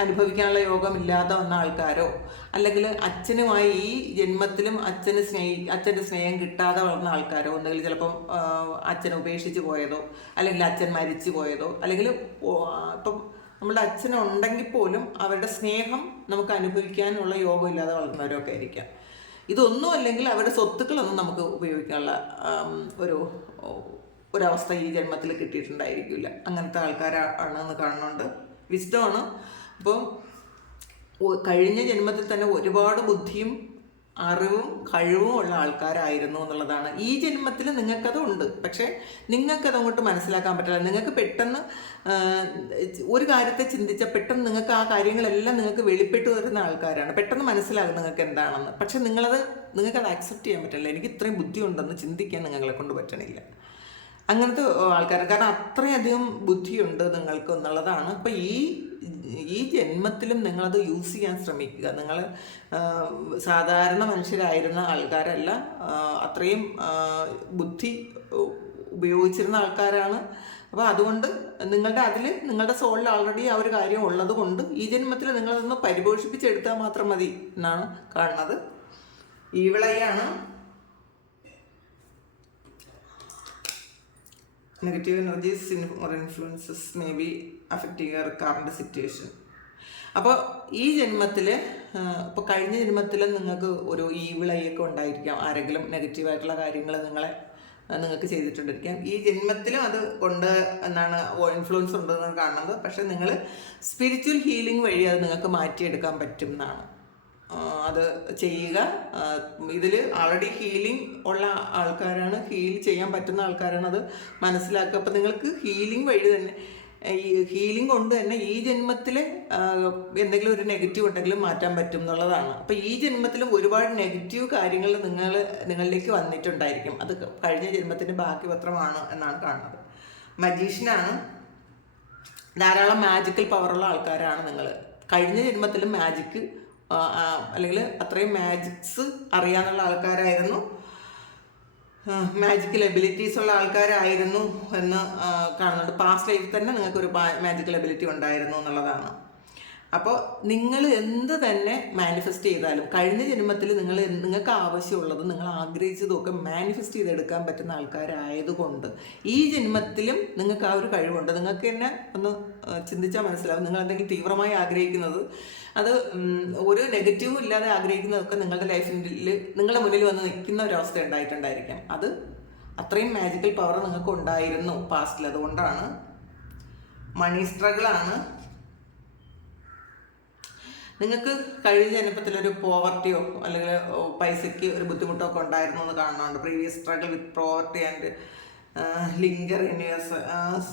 അനുഭവിക്കാനുള്ള യോഗമില്ലാതെ വന്ന ആൾക്കാരോ, അല്ലെങ്കിൽ അച്ഛനുമായി ഈ ജന്മത്തിലും അച്ഛൻ്റെ സ്നേഹം കിട്ടാതെ വളർന്ന ആൾക്കാരോ, ഒന്നുകിൽ ചിലപ്പം അച്ഛൻ ഉപേക്ഷിച്ച് പോയതോ, അല്ലെങ്കിൽ അച്ഛൻ മരിച്ചു പോയതോ, അല്ലെങ്കിൽ ഇപ്പം നമ്മളുടെ അച്ഛനുണ്ടെങ്കിൽ പോലും അവരുടെ സ്നേഹം നമുക്ക് അനുഭവിക്കാനുള്ള യോഗമില്ലാതെ വളർന്നവരൊക്കെ ആയിരിക്കാം. ഇതൊന്നും അല്ലെങ്കിൽ അവരുടെ സ്വത്തുക്കളൊന്നും നമുക്ക് ഉപയോഗിക്കാനുള്ള ഒരവസ്ഥ ഈ ജന്മത്തിൽ കിട്ടിയിട്ടുണ്ടായിരിക്കില്ല. അങ്ങനത്തെ ആൾക്കാരാണെന്ന് കാണുന്നുണ്ട്. വിസ്ഡമാണ്. അപ്പോൾ കഴിഞ്ഞ ജന്മത്തിൽ തന്നെ ഒരുപാട് ബുദ്ധിയും അറിവും കഴിവും ഉള്ള ആൾക്കാരായിരുന്നു എന്നുള്ളതാണ്. ഈ ജന്മത്തിൽ നിങ്ങൾക്കത് ഉണ്ട്, പക്ഷേ നിങ്ങൾക്കത് അങ്ങോട്ട് മനസ്സിലാക്കാൻ പറ്റില്ല. നിങ്ങൾക്ക് പെട്ടെന്ന് ഒരു കാര്യത്തെ ചിന്തിച്ചാൽ പെട്ടെന്ന് നിങ്ങൾക്ക് ആ കാര്യങ്ങളെല്ലാം നിങ്ങൾക്ക് വെളിപ്പെട്ട് വരുന്ന ആൾക്കാരാണ്. പെട്ടെന്ന് മനസ്സിലാകും നിങ്ങൾക്ക് എന്താണെന്ന്. പക്ഷെ നിങ്ങൾക്കത് അക്സെപ്റ്റ് ചെയ്യാൻ പറ്റില്ല. എനിക്ക് ഇത്രയും ബുദ്ധിയുണ്ടെന്ന് ചിന്തിക്കാൻ നിങ്ങളെ കൊണ്ട് പറ്റണില്ല. അങ്ങനത്തെ ആൾക്കാർ, കാരണം അത്രയധികം ബുദ്ധിയുണ്ട് നിങ്ങൾക്ക് എന്നുള്ളതാണ്. അപ്പോൾ ഈ ജന്മത്തിലും നിങ്ങളത് യൂസ് ചെയ്യാൻ ശ്രമിക്കുക. നിങ്ങൾ സാധാരണ മനുഷ്യരായിരുന്ന ആൾക്കാരല്ല, അത്രയും ബുദ്ധി ഉപയോഗിച്ചിരുന്ന ആൾക്കാരാണ്. അപ്പോൾ അതുകൊണ്ട് നിങ്ങളുടെ സോളിൽ ഓൾറെഡി ആ ഒരു കാര്യം ഉള്ളത് കൊണ്ട് ഈ ജന്മത്തിൽ നിങ്ങളതൊന്ന് പരിപോഷിപ്പിച്ചെടുത്താൽ മാത്രം മതി എന്നാണ് കാണുന്നത്. ഈവിളയാണ്. Negative energies or influences may be affecting your current situation. അപ്പോൾ ഈ ജന്മത്തിൽ, ഇപ്പോൾ കഴിഞ്ഞ ജന്മത്തിൽ നിങ്ങൾക്ക് ഒരു ഈവിളയൊക്കെ ഉണ്ടായിരിക്കാം. ആരെങ്കിലും നെഗറ്റീവായിട്ടുള്ള കാര്യങ്ങൾ നിങ്ങൾക്ക് ചെയ്തിട്ടുണ്ടായിരിക്കാം. ഈ ജന്മത്തിലും അത് ഉണ്ട് എന്നാണ്, ഇൻഫ്ലുവൻസ് ഉണ്ടെന്നാണ് കാണുന്നത്. പക്ഷേ നിങ്ങൾ സ്പിരിച്വൽ ഹീലിംഗ് വഴി അത് നിങ്ങൾക്ക് മാറ്റിയെടുക്കാൻ പറ്റും എന്നാണ്. അത് ചെയ്യുക. ഇതിൽ ആൾറെഡി ഹീലിംഗ് ഉള്ള ആൾക്കാരാണ്, ഹീൽ ചെയ്യാൻ പറ്റുന്ന ആൾക്കാരാണ്, അത് മനസ്സിലാക്കുക. അപ്പം നിങ്ങൾക്ക് ഹീലിംഗ് വഴി തന്നെ, ഈ ഹീലിംഗ് കൊണ്ട് തന്നെ ഈ ജന്മത്തിൽ എന്തെങ്കിലും ഒരു നെഗറ്റീവ് ഉണ്ടെങ്കിലും മാറ്റാൻ പറ്റും എന്നുള്ളതാണ്. അപ്പോൾ ഈ ജന്മത്തിലും ഒരുപാട് നെഗറ്റീവ് കാര്യങ്ങൾ നിങ്ങളിലേക്ക് വന്നിട്ടുണ്ടായിരിക്കും. അത് കഴിഞ്ഞ ജന്മത്തിൻ്റെ ബാക്കി പത്രമാണ് എന്നാണ് കാണുന്നത്. മജീഷ്യനാണ്. ധാരാളം മാജിക്കൽ പവറുള്ള ആൾക്കാരാണ് നിങ്ങൾ. കഴിഞ്ഞ ജന്മത്തിലും മാജിക്ക് അല്ലെങ്കിൽ അത്രയും മാജിക്സ് അറിയാനുള്ള ആൾക്കാരായിരുന്നു, മാജിക്കൽ എബിലിറ്റീസ് ഉള്ള ആൾക്കാരായിരുന്നു എന്ന് കാണുന്നുണ്ട്. പാസ്റ്റ് ലൈഫിൽ തന്നെ നിങ്ങൾക്കൊരു മാജിക്കൽ എബിലിറ്റി ഉണ്ടായിരുന്നു എന്നുള്ളതാണ്. അപ്പോൾ നിങ്ങൾ എന്ത് തന്നെ മാനിഫെസ്റ്റ് ചെയ്താലും കഴിഞ്ഞ ജന്മത്തിൽ നിങ്ങൾക്ക് ആവശ്യമുള്ളത്, നിങ്ങൾ ആഗ്രഹിച്ചതൊക്കെ മാനിഫെസ്റ്റ് ചെയ്തെടുക്കാൻ പറ്റുന്ന ആൾക്കാരായതുകൊണ്ട് ഈ ജന്മത്തിലും നിങ്ങൾക്ക് ആ ഒരു കഴിവുണ്ട്. നിങ്ങൾക്ക് തന്നെ ഒന്ന് ചിന്തിച്ചാൽ മനസ്സിലാവും. നിങ്ങൾ എന്തെങ്കിലും തീവ്രമായി ആഗ്രഹിക്കുന്നത്, അത് ഒരു നെഗറ്റീവും ഇല്ലാതെ ആഗ്രഹിക്കുന്നതൊക്കെ നിങ്ങളുടെ ലൈഫിൽ നിങ്ങളുടെ മുന്നിൽ വന്ന് നിൽക്കുന്ന ഒരവസ്ഥ ഉണ്ടായിട്ടുണ്ടായിരിക്കാം. അത് അത്രയും മാജിക്കൽ പവർ നിങ്ങൾക്ക് ഉണ്ടായിരുന്നു പാസ്റ്റിൽ. അതുകൊണ്ടാണ്. മണി സ്ട്രഗിളാണ്. നിങ്ങൾക്ക് കഴിഞ്ഞ ജന്മത്തിലൊരു പോവർട്ടിയോ അല്ലെങ്കിൽ പൈസയ്ക്ക് ഒരു ബുദ്ധിമുട്ടോ ഒക്കെ ഉണ്ടായിരുന്നു എന്ന് കാണുന്നുണ്ട്. Previous struggle with poverty and linker in your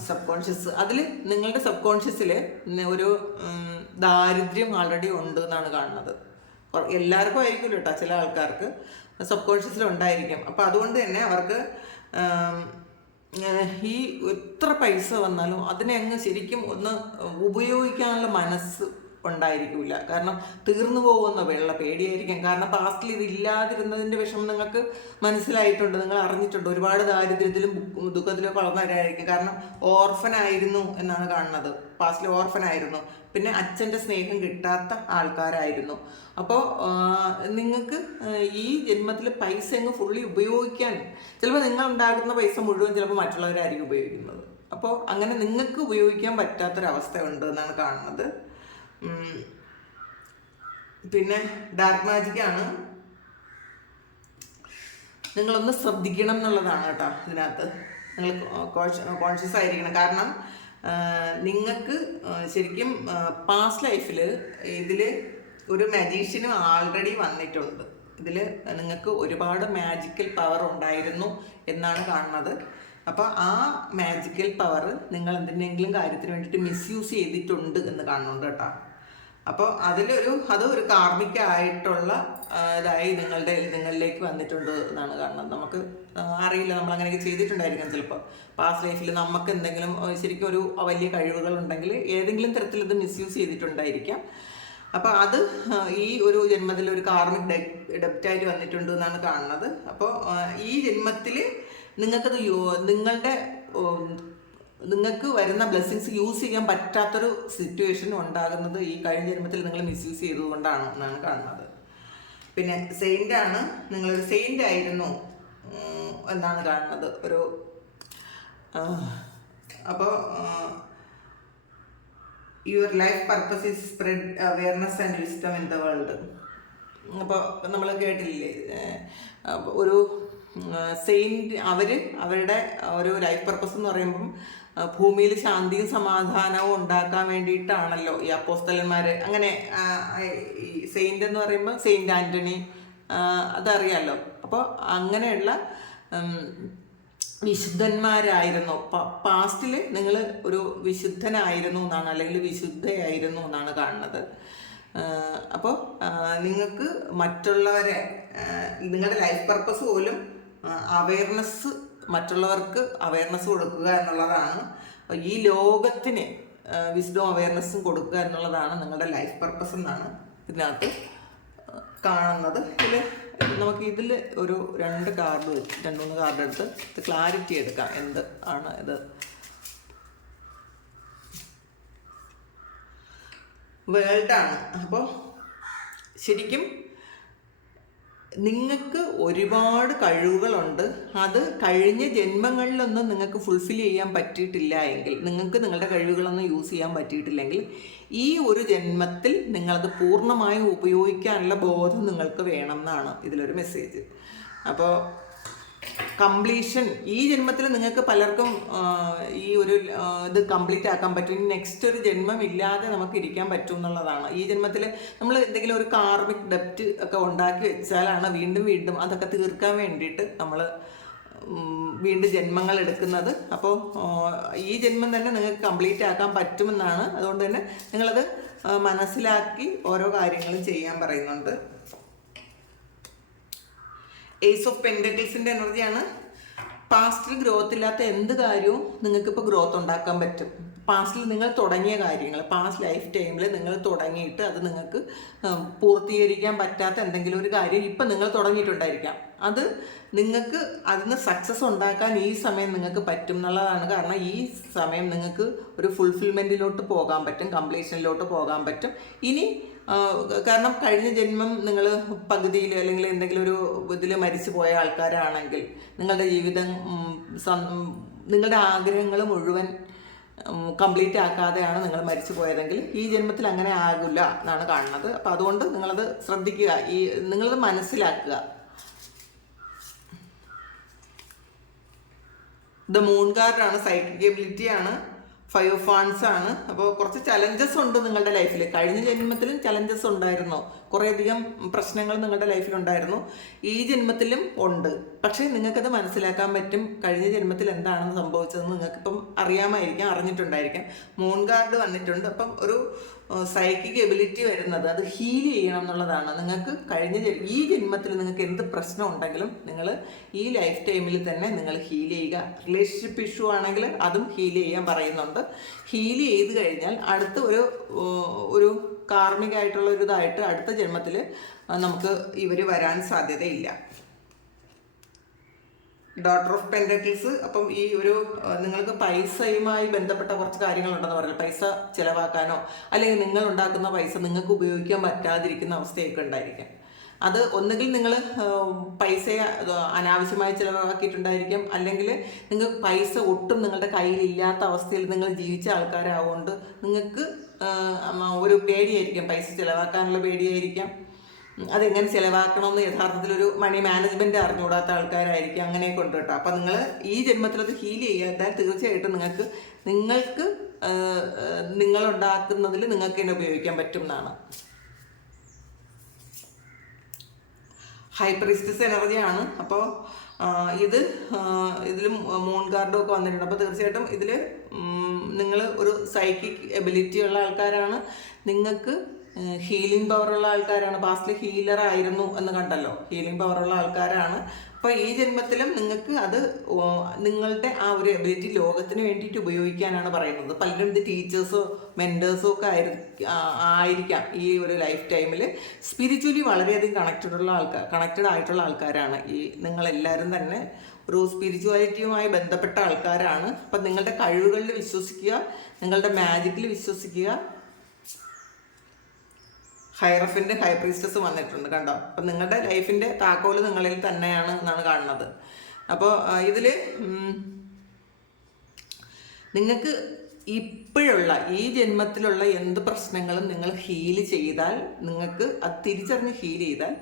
sub conscious. അതിൽ നിങ്ങളുടെ സബ് കോൺഷ്യസിൽ ഒരു ദാരിദ്ര്യം ആൾറെഡി ഉണ്ട് എന്നാണ് കാണുന്നത്. എല്ലാവർക്കും ആയിരിക്കില്ല കേട്ടോ, ചില ആൾക്കാർക്ക് സബ് കോൺഷ്യസിൽ ഉണ്ടായിരിക്കും. അപ്പോൾ അതുകൊണ്ട് തന്നെ അവർക്ക് ഈ എത്ര പൈസ വന്നാലും അതിനെ അങ്ങ് ശരിക്കും ഒന്ന് ഉപയോഗിക്കാനുള്ള മനസ്സ് ഉണ്ടായിരിക്കില്ല. കാരണം തീർന്നു പോകുന്ന വെള്ള പേടിയായിരിക്കും. കാരണം പാസ്റ്റിൽ ഇതില്ലാതിരുന്നതിൻ്റെ വിഷമം നിങ്ങൾക്ക് മനസ്സിലായിട്ടുണ്ട്, നിങ്ങൾ അറിഞ്ഞിട്ടുണ്ട്. ഒരുപാട് ദാരിദ്ര്യത്തിലും ദുഃഖത്തിലും വളർന്നവരായിരിക്കും. കാരണം ഓർഫനായിരുന്നു എന്നാണ് കാണുന്നത്. പാസ്റ്റിൽ ഓർഫനായിരുന്നു. പിന്നെ അച്ഛൻ്റെ സ്നേഹം കിട്ടാത്ത ആൾക്കാരായിരുന്നു. അപ്പോൾ നിങ്ങൾക്ക് ഈ ജന്മത്തിൽ പൈസ അങ്ങ് ഫുള്ളി ഉപയോഗിക്കാൻ, ചിലപ്പോൾ നിങ്ങൾ ഉണ്ടാകുന്ന പൈസ മുഴുവൻ ചിലപ്പോൾ മറ്റുള്ളവരായിരിക്കും ഉപയോഗിക്കുന്നത്. അപ്പോൾ അങ്ങനെ നിങ്ങൾക്ക് ഉപയോഗിക്കാൻ പറ്റാത്തൊരവസ്ഥ ഉണ്ട് എന്നാണ് കാണുന്നത്. പിന്നെ ഡാർക്ക് മാജിക്കാണ്. നിങ്ങളൊന്ന് ശ്രദ്ധിക്കണം എന്നുള്ളതാണ് കേട്ടോ ഇതിനകത്ത്. നിങ്ങൾ കോൺഷ്യസ് ആയിരിക്കണം. കാരണം നിങ്ങൾക്ക് ശരിക്കും പാസ്റ്റ് ലൈഫിൽ ഇതിൽ ഒരു മജീഷ്യനും ആൾറെഡി വന്നിട്ടുണ്ട്. ഇതിൽ നിങ്ങൾക്ക് ഒരുപാട് മാജിക്കൽ പവർ ഉണ്ടായിരുന്നു എന്നാണ് കാണുന്നത്. അപ്പോൾ ആ മാജിക്കൽ പവർ നിങ്ങൾ എന്തിനെങ്കിലും കാര്യത്തിന് വേണ്ടിയിട്ട് മിസ്യൂസ് ചെയ്തിട്ടുണ്ട് എന്ന് കാണുന്നുണ്ട് കേട്ടോ. അപ്പോൾ അതൊരു കാർമികമായിട്ടുള്ള ഇതായി നിങ്ങളിലേക്ക് വന്നിട്ടുണ്ട് എന്നാണ് കാണുന്നത്. നമുക്ക് അറിയില്ല, നമ്മളങ്ങനെയൊക്കെ ചെയ്തിട്ടുണ്ടായിരിക്കാം ചിലപ്പോൾ പാസ്റ്റ് ലൈഫിൽ. നമുക്ക് എന്തെങ്കിലും ശരിക്കും ഒരു വലിയ കഴിവുകൾ ഉണ്ടെങ്കിൽ ഏതെങ്കിലും തരത്തിൽ ഇത് മിസ്യൂസ് ചെയ്തിട്ടുണ്ടായിരിക്കാം. അപ്പോൾ അത് ഈ ഒരു ജന്മത്തിൽ ഒരു കാർമിക് ഡെപ്റ്റായിട്ട് വന്നിട്ടുണ്ട് എന്നാണ് കാണുന്നത്. അപ്പോൾ ഈ ജന്മത്തിൽ നിങ്ങൾക്ക് വരുന്ന ബ്ലെസ്സിങ്സ് യൂസ് ചെയ്യാൻ പറ്റാത്തൊരു സിറ്റുവേഷൻ ഉണ്ടാകുന്നത് ഈ കഴിഞ്ഞ ജന്മത്തിൽ നിങ്ങൾ മിസ്യൂസ് ചെയ്തുകൊണ്ടാണ് എന്നാണ് കാണുന്നത്. പിന്നെ സെയിൻ്റാണ്. നിങ്ങളൊരു സെയിൻ്റ് ആയിരുന്നു എന്നാണ് കാണുന്നത്. അപ്പോൾ your life purpose is spread awareness and wisdom in the world. അപ്പോൾ നമ്മൾ കേട്ടില്ലേ, ഒരു സെയിൻറ്റ് അവരുടെ ഒരു ലൈഫ് പർപ്പസ് എന്ന് പറയുമ്പം ഭൂമിയിൽ ശാന്തിയും സമാധാനവും ഉണ്ടാക്കാൻ വേണ്ടിയിട്ടാണല്ലോ ഈ അപ്പോസ്തലന്മാർ. അങ്ങനെ ഈ സെയിൻ്റ് എന്ന് പറയുമ്പോൾ സെയിൻറ്റ് ആൻ്റണി, അതറിയാമല്ലോ. അപ്പോൾ അങ്ങനെയുള്ള വിശുദ്ധന്മാരായിരുന്നു. പാസ്റ്റിൽ നിങ്ങൾ ഒരു വിശുദ്ധനായിരുന്നു എന്നാണ്, അല്ലെങ്കിൽ വിശുദ്ധയായിരുന്നു എന്നാണ് കാണുന്നത്. അപ്പോൾ നിങ്ങൾക്ക് മറ്റുള്ളവരെ, നിങ്ങളുടെ ലൈഫ് പർപ്പസ് പോലും മറ്റുള്ളവർക്ക് അവയർനെസ് കൊടുക്കുക എന്നുള്ളതാണ്. ഈ ലോകത്തിന് വിസ്ഡം അവയർനെസ്സും കൊടുക്കുക എന്നുള്ളതാണ് നിങ്ങളുടെ ലൈഫ് പർപ്പസ് എന്നാണ് ഇതിനകത്ത് കാണുന്നത്. ഇതിൽ ഒരു 2-3 കാർഡ് എടുത്ത് ഇത് ക്ലാരിറ്റി എടുക്കാം. എന്ത് ആണ് ഇത്? വേൾഡാണ്. അപ്പോൾ ശരിക്കും നിങ്ങൾക്ക് ഒരുപാട് കഴിവുകളുണ്ട്. അത് കഴിഞ്ഞ ജന്മങ്ങളിലൊന്നും നിങ്ങൾക്ക് ഫുൾഫിൽ ചെയ്യാൻ പറ്റിയിട്ടില്ല എങ്കിൽ, നിങ്ങൾക്ക് നിങ്ങളുടെ കഴിവുകളൊന്നും യൂസ് ചെയ്യാൻ പറ്റിയിട്ടില്ലെങ്കിൽ, ഈ ഒരു ജന്മത്തിൽ നിങ്ങളത് പൂർണ്ണമായും ഉപയോഗിക്കാനുള്ള ബോധം നിങ്ങൾക്ക് വേണം എന്നാണ് ഇതിലൊരു മെസ്സേജ്. അപ്പോൾ കംപ്ലീഷൻ ഈ ജന്മത്തിൽ നിങ്ങൾക്ക് പലർക്കും ഈ ഒരു ഇത് കംപ്ലീറ്റ് ആക്കാൻ പറ്റും. നെക്സ്റ്റ് ഒരു ജന്മം ഇല്ലാതെ നമുക്ക് ഇരിക്കാൻ പറ്റും എന്നുള്ളതാണ്. ഈ ജന്മത്തിൽ നമ്മൾ എന്തെങ്കിലും ഒരു കാർമിക് ഡെപ്റ്റ് ഒക്കെ ഉണ്ടാക്കി വെച്ചാലാണ് വീണ്ടും വീണ്ടും അതൊക്കെ തീർക്കാൻ വേണ്ടിയിട്ട് നമ്മൾ വീണ്ടും ജന്മങ്ങൾ എടുക്കുന്നത്. അപ്പോൾ ഈ ജന്മം തന്നെ നിങ്ങൾക്ക് കംപ്ലീറ്റ് ആക്കാൻ പറ്റുമെന്നാണ്. അതുകൊണ്ട് തന്നെ നിങ്ങളത് മനസ്സിലാക്കി ഓരോ കാര്യങ്ങളും ചെയ്യാൻ പറയുന്നുണ്ട്. ഏസ് ഓഫ് പെൻറ്റക്കിൾസിൻ്റെ എനർജിയാണ്. പാസ്റ്റിൽ ഗ്രോത്ത് ഇല്ലാത്ത എന്ത് കാര്യവും നിങ്ങൾക്കിപ്പോൾ ഗ്രോത്ത് ഉണ്ടാക്കാൻ പറ്റും. പാസ്റ്റിൽ നിങ്ങൾ തുടങ്ങിയ കാര്യങ്ങൾ, പാസ്റ്റ് ലൈഫ് ടൈമിൽ നിങ്ങൾ തുടങ്ങിയിട്ട് അത് നിങ്ങൾക്ക് പൂർത്തീകരിക്കാൻ പറ്റാത്ത എന്തെങ്കിലും ഒരു കാര്യം ഇപ്പം നിങ്ങൾ തുടങ്ങിയിട്ടുണ്ടായിരിക്കാം. അത് നിങ്ങൾക്ക് അതിന് സക്സസ് ഉണ്ടാക്കാൻ ഈ സമയം നിങ്ങൾക്ക് പറ്റും എന്നുള്ളതാണ്. കാരണം ഈ സമയം നിങ്ങൾക്ക് ഒരു ഫുൾഫിൽമെൻറ്റിലോട്ട് പോകാൻ പറ്റും, കംപ്ലീഷനിലോട്ട് പോകാൻ പറ്റും. ഇനി കാരണം കഴിഞ്ഞ ജന്മം നിങ്ങൾ പകുതിയിൽ അല്ലെങ്കിൽ എന്തെങ്കിലും ഒരു ഇതിൽ മരിച്ചു പോയ ആൾക്കാരാണെങ്കിൽ, നിങ്ങളുടെ ജീവിതം നിങ്ങളുടെ ആഗ്രഹങ്ങൾ മുഴുവൻ കംപ്ലീറ്റ് ആക്കാതെയാണ് നിങ്ങൾ മരിച്ചു പോയതെങ്കിൽ ഈ ജന്മത്തിൽ അങ്ങനെ ആകില്ല എന്നാണ് കാണുന്നത്. അപ്പോൾ അതുകൊണ്ട് നിങ്ങളത് ശ്രദ്ധിക്കുക, നിങ്ങളത് മനസ്സിലാക്കുക. ദ മൂൺ കാർഡാണ്, സൈക്കിക് എബിലിറ്റിയാണ്, 5 ഓഫ് വാൻഡ്സ് ആണ്. അപ്പോൾ കുറച്ച് ചലഞ്ചസ് ഉണ്ട് നിങ്ങളുടെ ലൈഫിൽ. കഴിഞ്ഞ ജന്മത്തിലും ചലഞ്ചസ് ഉണ്ടായിരുന്നു, കുറേയധികം പ്രശ്നങ്ങൾ നിങ്ങളുടെ ലൈഫിലുണ്ടായിരുന്നു. ഈ ജന്മത്തിലും ഉണ്ട്. പക്ഷേ നിങ്ങൾക്കത് മനസ്സിലാക്കാൻ പറ്റും കഴിഞ്ഞ ജന്മത്തിൽ എന്താണെന്ന് സംഭവിച്ചതെന്ന് നിങ്ങൾക്കിപ്പം അറിയാമായിരിക്കാം, അറിഞ്ഞിട്ടുണ്ടായിരിക്കാം. മൂൺ കാർഡ് വന്നിട്ടുണ്ട്. അപ്പം ഒരു സൈക്കിക് എബിലിറ്റി വരുന്നത് അത് ഹീൽ ചെയ്യണം എന്നുള്ളതാണ്. നിങ്ങൾക്ക് ഈ ജന്മത്തിൽ നിങ്ങൾക്ക് എന്ത് പ്രശ്നം ഉണ്ടെങ്കിലും നിങ്ങൾ ഈ ലൈഫ് ടൈമിൽ തന്നെ നിങ്ങൾ ഹീൽ ചെയ്യുക. റിലേഷൻഷിപ്പ് ഇഷ്യൂ ആണെങ്കിൽ അതും ഹീൽ ചെയ്യാൻ പറയുന്നുണ്ട്. ഹീൽ ചെയ്ത് കഴിഞ്ഞാൽ അടുത്ത ഒരു കാർമികമായിട്ടുള്ള ഒരു ഇതായിട്ട് അടുത്ത ജന്മത്തിൽ നമുക്ക് ഇവർ വരാൻ സാധ്യതയില്ല. Daughter of pentacles. അപ്പം ഈ ഒരു നിങ്ങൾക്ക് പൈസയുമായി ബന്ധപ്പെട്ട കുറച്ച് കാര്യങ്ങളുണ്ടെന്ന് പറഞ്ഞു. പൈസ ചിലവാക്കാനോ അല്ലെങ്കിൽ നിങ്ങൾ ഉണ്ടാക്കുന്ന പൈസ നിങ്ങൾക്ക് ഉപയോഗിക്കാൻ പറ്റാതിരിക്കുന്ന അവസ്ഥയൊക്കെ ഉണ്ടായിരിക്കാം. അത് ഒന്നുകിൽ നിങ്ങൾ പൈസയെ അനാവശ്യമായി ചിലവാക്കിയിട്ടുണ്ടായിരിക്കും, അല്ലെങ്കിൽ നിങ്ങൾക്ക് പൈസ ഒട്ടും നിങ്ങളുടെ കയ്യിലില്ലാത്ത അവസ്ഥയിൽ നിങ്ങൾ ജീവിച്ച ആൾക്കാരാവുകൊണ്ട് നിങ്ങൾക്ക് ഒരു പേടിയായിരിക്കും, പൈസ ചിലവാക്കാനുള്ള പേടിയായിരിക്കാം. അതെങ്ങനെ ചിലവാക്കണമെന്ന് യഥാർത്ഥത്തിലൊരു മണി മാനേജ്മെൻറ്റ് അറിഞ്ഞുകൂടാത്ത ആൾക്കാരായിരിക്കും. അങ്ങനെയൊക്കെ ഉണ്ട് കേട്ടോ. അപ്പം നിങ്ങൾ ഈ ജന്മത്തിലത് ഹീൽ ചെയ്യാത്താൽ തീർച്ചയായിട്ടും നിങ്ങൾക്ക് നിങ്ങളുണ്ടാക്കുന്നതിൽ നിങ്ങൾക്ക് തന്നെ ഉപയോഗിക്കാൻ പറ്റും എന്നാണ്. ഹൈ പ്രീസ്റ്റസ് എനർജിയാണ്. അപ്പോൾ ഇതിലും മൂൺ കാർഡും ഒക്കെ വന്നിട്ടുണ്ട്. അപ്പോൾ തീർച്ചയായിട്ടും ഇതിൽ നിങ്ങൾ ഒരു സൈക്കിക് എബിലിറ്റി ഉള്ള ആൾക്കാരാണ്. നിങ്ങൾക്ക് ഹീലിംഗ് പവറുള്ള ആൾക്കാരാണ്. പാസ്റ്റിൽ ഹീലർ ആയിരുന്നു എന്ന് കണ്ടല്ലോ, ഹീലിംഗ് പവറുള്ള ആൾക്കാരാണ്. അപ്പോൾ ഈ ജന്മത്തിലും നിങ്ങൾക്ക് അത് നിങ്ങളുടെ ആ ഒരു എബിലിറ്റി ലോകത്തിന് വേണ്ടിയിട്ട് ഉപയോഗിക്കാനാണ് പറയുന്നത്. പലരും ഇത് ടീച്ചേഴ്സോ മെൻറ്റേഴ്സോ ഒക്കെ ആയിരിക്കാം ഈ ഒരു ലൈഫ് ടൈമിൽ. സ്പിരിച്വലി വളരെയധികം കണക്റ്റഡ് ആയിട്ടുള്ള ആൾക്കാരാണ് നിങ്ങളെല്ലാവരും തന്നെ. ഒരു സ്പിരിച്വാലിറ്റിയുമായി ബന്ധപ്പെട്ട ആൾക്കാരാണ്. അപ്പം നിങ്ങളുടെ കഴിവുകളിൽ വിശ്വസിക്കുക, നിങ്ങളുടെ മാജിക്കിൽ വിശ്വസിക്കുക. ഹൈറഫിൻ്റെ ഹൈ പ്രീസ്റ്റസ് വന്നിട്ടുണ്ട് കണ്ടോ. അപ്പം നിങ്ങളുടെ ലൈഫിൻ്റെ താക്കോല് നിങ്ങളിൽ തന്നെയാണ് എന്നാണ് കാണുന്നത്. അപ്പോൾ ഇതിൽ നിങ്ങൾക്ക് ഇപ്പോഴുള്ള ഈ ജന്മത്തിലുള്ള എന്ത് പ്രശ്നങ്ങളും നിങ്ങൾ ഹീൽ ചെയ്താൽ, നിങ്ങൾക്ക് അത് തിരിച്ചറിഞ്ഞ് ഹീൽ ചെയ്താൽ,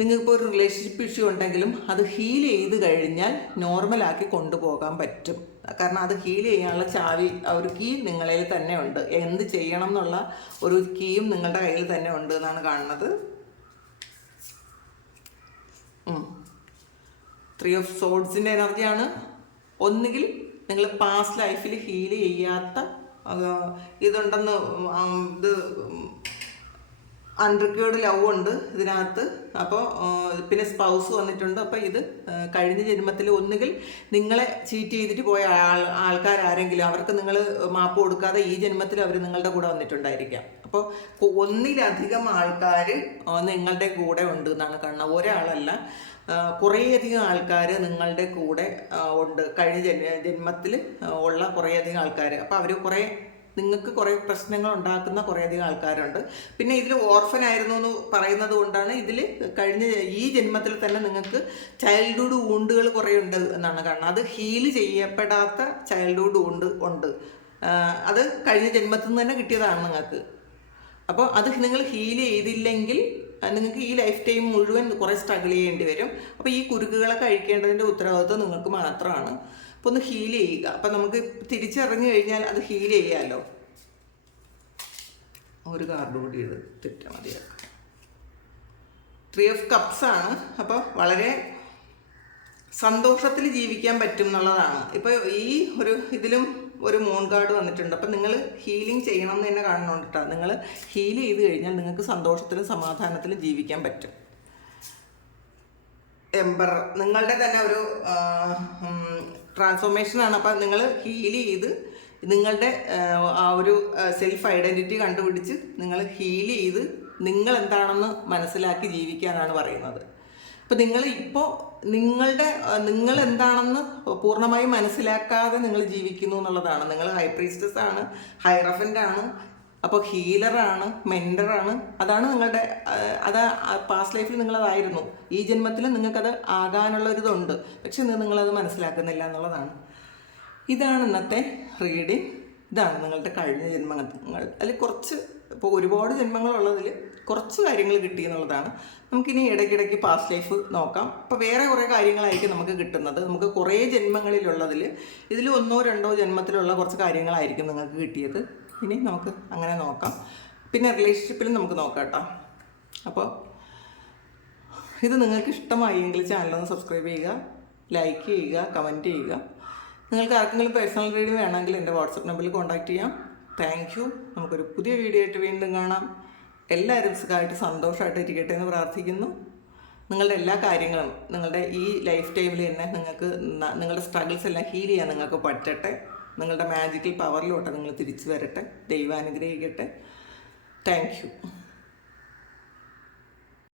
നിങ്ങൾക്കിപ്പോൾ ഒരു റിലേഷൻഷിപ്പ് ഇഷ്യൂ ഉണ്ടെങ്കിലും അത് ഹീൽ ചെയ്ത് കഴിഞ്ഞാൽ നോർമലാക്കി കൊണ്ടുപോകാൻ പറ്റും. കാരണം അത് ഹീൽ ചെയ്യാനുള്ള ചാവി, ഒരു കീ നിങ്ങളിൽ തന്നെ ഉണ്ട്. എന്ത് ചെയ്യണം എന്നുള്ള ഒരു കീയും നിങ്ങളുടെ കയ്യിൽ തന്നെ ഉണ്ട് എന്നാണ് കാണുന്നത്. 3 ഓഫ് സോഡ്സിൻ്റെ എനർജിയാണ്. ഒന്നുകിൽ നിങ്ങൾ പാസ്റ്റ് ലൈഫിൽ ഹീൽ ചെയ്യാത്ത ഇതുണ്ടെന്ന്, ഇത് അൺറിക്വേർഡ് ലവ് ഉണ്ട് ഇതിനകത്ത്. അപ്പോൾ പിന്നെ സ്പൗസ് വന്നിട്ടുണ്ട്. അപ്പോൾ ഇത് കഴിഞ്ഞ ജന്മത്തിൽ ഒന്നുകിൽ നിങ്ങളെ ചീറ്റ് ചെയ്തിട്ട് പോയ ആൾക്കാരാരെങ്കിലും അവർക്ക് നിങ്ങൾ മാപ്പ് കൊടുക്കാതെ ഈ ജന്മത്തിൽ അവർ നിങ്ങളുടെ കൂടെ വന്നിട്ടുണ്ടായിരിക്കാം. അപ്പോൾ ഒന്നിലധികം ആൾക്കാർ നിങ്ങളുടെ കൂടെ ഉണ്ട് എന്നാണ് കാണുന്നത്. ഒരാളല്ല, കുറേയധികം ആൾക്കാർ നിങ്ങളുടെ കൂടെ ഉണ്ട്. കഴിഞ്ഞ ജന്മത്തിൽ ഉള്ള കുറേയധികം ആൾക്കാർ. അപ്പോൾ അവർ കുറേ നിങ്ങൾക്ക് കുറേ പ്രശ്നങ്ങൾ ഉണ്ടാക്കുന്ന കുറേയധികം ആൾക്കാരുണ്ട്. പിന്നെ ഇതിൽ ഓർഫൻ ആയിരുന്നു എന്ന് പറയുന്നത് കൊണ്ടാണ് ഇതിൽ കഴിഞ്ഞ ഈ ജന്മത്തിൽ തന്നെ നിങ്ങൾക്ക് ചൈൽഡ്ഹുഡ് വൂണ്ടുകൾ കുറേ ഉണ്ട് എന്നാണ് കാണുന്നത്. അത് ഹീൽ ചെയ്യപ്പെടാത്ത ചൈൽഡ്ഹുഡ് വൂണ്ട് ഉണ്ട്. അത് കഴിഞ്ഞ ജന്മത്തിൽ നിന്ന് തന്നെ കിട്ടിയതാണ് നിങ്ങൾക്ക്. അപ്പോൾ അത് നിങ്ങൾ ഹീൽ ചെയ്തില്ലെങ്കിൽ നിങ്ങൾക്ക് ഈ ലൈഫ് ടൈം മുഴുവൻ കുറേ സ്ട്രഗിൾ ചെയ്യേണ്ടി വരും. അപ്പോൾ ഈ കുരുക്കുകളൊക്കെ അഴിക്കേണ്ടതിൻ്റെ ഉത്തരവാദിത്വം നിങ്ങൾക്ക് മാത്രമാണ്. അപ്പോൾ ഒന്ന് ഹീൽ ചെയ്യുക. അപ്പം നമുക്ക് തിരിച്ചിറങ്ങി കഴിഞ്ഞാൽ അത് ഹീൽ ചെയ്യാമല്ലോ. ഒരു കാർഡ് കൂടി തെറ്റാൽ മതിയാക്കാം. 3 of Cups ആണ്. അപ്പോൾ വളരെ സന്തോഷത്തിൽ ജീവിക്കാൻ പറ്റും എന്നുള്ളതാണ്. ഇപ്പോൾ ഈ ഇതിലും ഒരു മൂൺ കാർഡ് വന്നിട്ടുണ്ട്. അപ്പം നിങ്ങൾ ഹീലിംഗ് ചെയ്യണം എന്ന് തന്നെ കാണുന്നുണ്ട്. നിങ്ങൾ ഹീൽ ചെയ്ത് കഴിഞ്ഞാൽ നിങ്ങൾക്ക് സന്തോഷത്തിലും സമാധാനത്തിലും ജീവിക്കാൻ പറ്റും. എംബർ നിങ്ങളുടെ തന്നെ ഒരു ട്രാൻസ്ഫോർമേഷനാണ്. അപ്പം നിങ്ങൾ ഹീൽ ചെയ്ത് നിങ്ങളുടെ ആ ഒരു സെൽഫ് ഐഡൻറ്റിറ്റി കണ്ടുപിടിച്ച് നിങ്ങൾ ഹീൽ ചെയ്ത് നിങ്ങൾ എന്താണെന്ന് മനസ്സിലാക്കി ജീവിക്കാനാണ് പറയുന്നത്. അപ്പോൾ നിങ്ങൾ എന്താണെന്ന് പൂർണ്ണമായും മനസ്സിലാക്കാതെ നിങ്ങൾ ജീവിക്കുന്നു എന്നുള്ളതാണ്. നിങ്ങൾ ഹൈ പ്രീസ്റ്റസ് ആണ്, ഹൈറഫൻ്റ് ആണ്, അപ്പോൾ ഹീലറാണ്, മെൻറ്ററാണ്. അതാണ് നിങ്ങളുടെ പാസ്റ്റ് ലൈഫിൽ നിങ്ങളതായിരുന്നു. ഈ ജന്മത്തിൽ നിങ്ങൾക്കത് ആകാനുള്ളൊരിതുണ്ട്. പക്ഷെ നിങ്ങളത് മനസ്സിലാക്കുന്നില്ല എന്നുള്ളതാണ്. ഇതാണ് ഇന്നത്തെ റീഡിങ്. ഇതാണ് നിങ്ങളുടെ കഴിഞ്ഞ ജന്മങ്ങൾ. അതിൽ കുറച്ച്, ഇപ്പോൾ ഒരുപാട് ജന്മങ്ങളുള്ളതിൽ കുറച്ച് കാര്യങ്ങൾ കിട്ടി എന്നുള്ളതാണ്. നമുക്കിനി ഇടയ്ക്കിടയ്ക്ക് പാസ്റ്റ് ലൈഫ് നോക്കാം. അപ്പോൾ വേറെ കുറേ കാര്യങ്ങളായിരിക്കും നമുക്ക് കിട്ടുന്നത്. നമുക്ക് കുറേ ജന്മങ്ങളിലുള്ളതിൽ ഇതിൽ 1 or 2 ജന്മത്തിലുള്ള കുറച്ച് കാര്യങ്ങളായിരിക്കും നിങ്ങൾക്ക് കിട്ടിയത്. ഇനി നമുക്ക് അങ്ങനെ നോക്കാം. പിന്നെ റിലേഷൻഷിപ്പിലും നമുക്ക് നോക്കാം കേട്ടോ. അപ്പോൾ ഇത് നിങ്ങൾക്ക് ഇഷ്ടമായെങ്കിൽ ചാനലൊന്ന് സബ്സ്ക്രൈബ് ചെയ്യുക, ലൈക്ക് ചെയ്യുക, കമൻറ്റ് ചെയ്യുക. നിങ്ങൾക്ക് ആർക്കെങ്കിലും പേഴ്സണൽ റീഡിങ് വേണമെങ്കിൽ എൻ്റെ വാട്സപ്പ് നമ്പറിൽ കോൺടാക്റ്റ് ചെയ്യാം. Thank you. നമുക്കൊരു പുതിയ വീഡിയോ ആയിട്ട് വീണ്ടും കാണാം. എല്ലാവരും സുഖമായിട്ട് സന്തോഷമായിട്ട് ഇരിക്കട്ടെ എന്ന് പ്രാർത്ഥിക്കുന്നു. നിങ്ങളുടെ എല്ലാ കാര്യങ്ങളും നിങ്ങളുടെ ഈ ലൈഫ് ടൈമിൽ തന്നെ നിങ്ങൾക്ക് നിങ്ങളുടെ സ്ട്രഗിൾസ് എല്ലാം ഹീൽ ചെയ്യാൻ നിങ്ങൾക്ക് പറ്റട്ടെ. നിങ്ങളുടെ മാജിക്കൽ പവറിലോട്ട് നിങ്ങൾ തിരിച്ചു വരട്ടെ. ദൈവം അനുഗ്രഹിക്കട്ടെ. Thank you.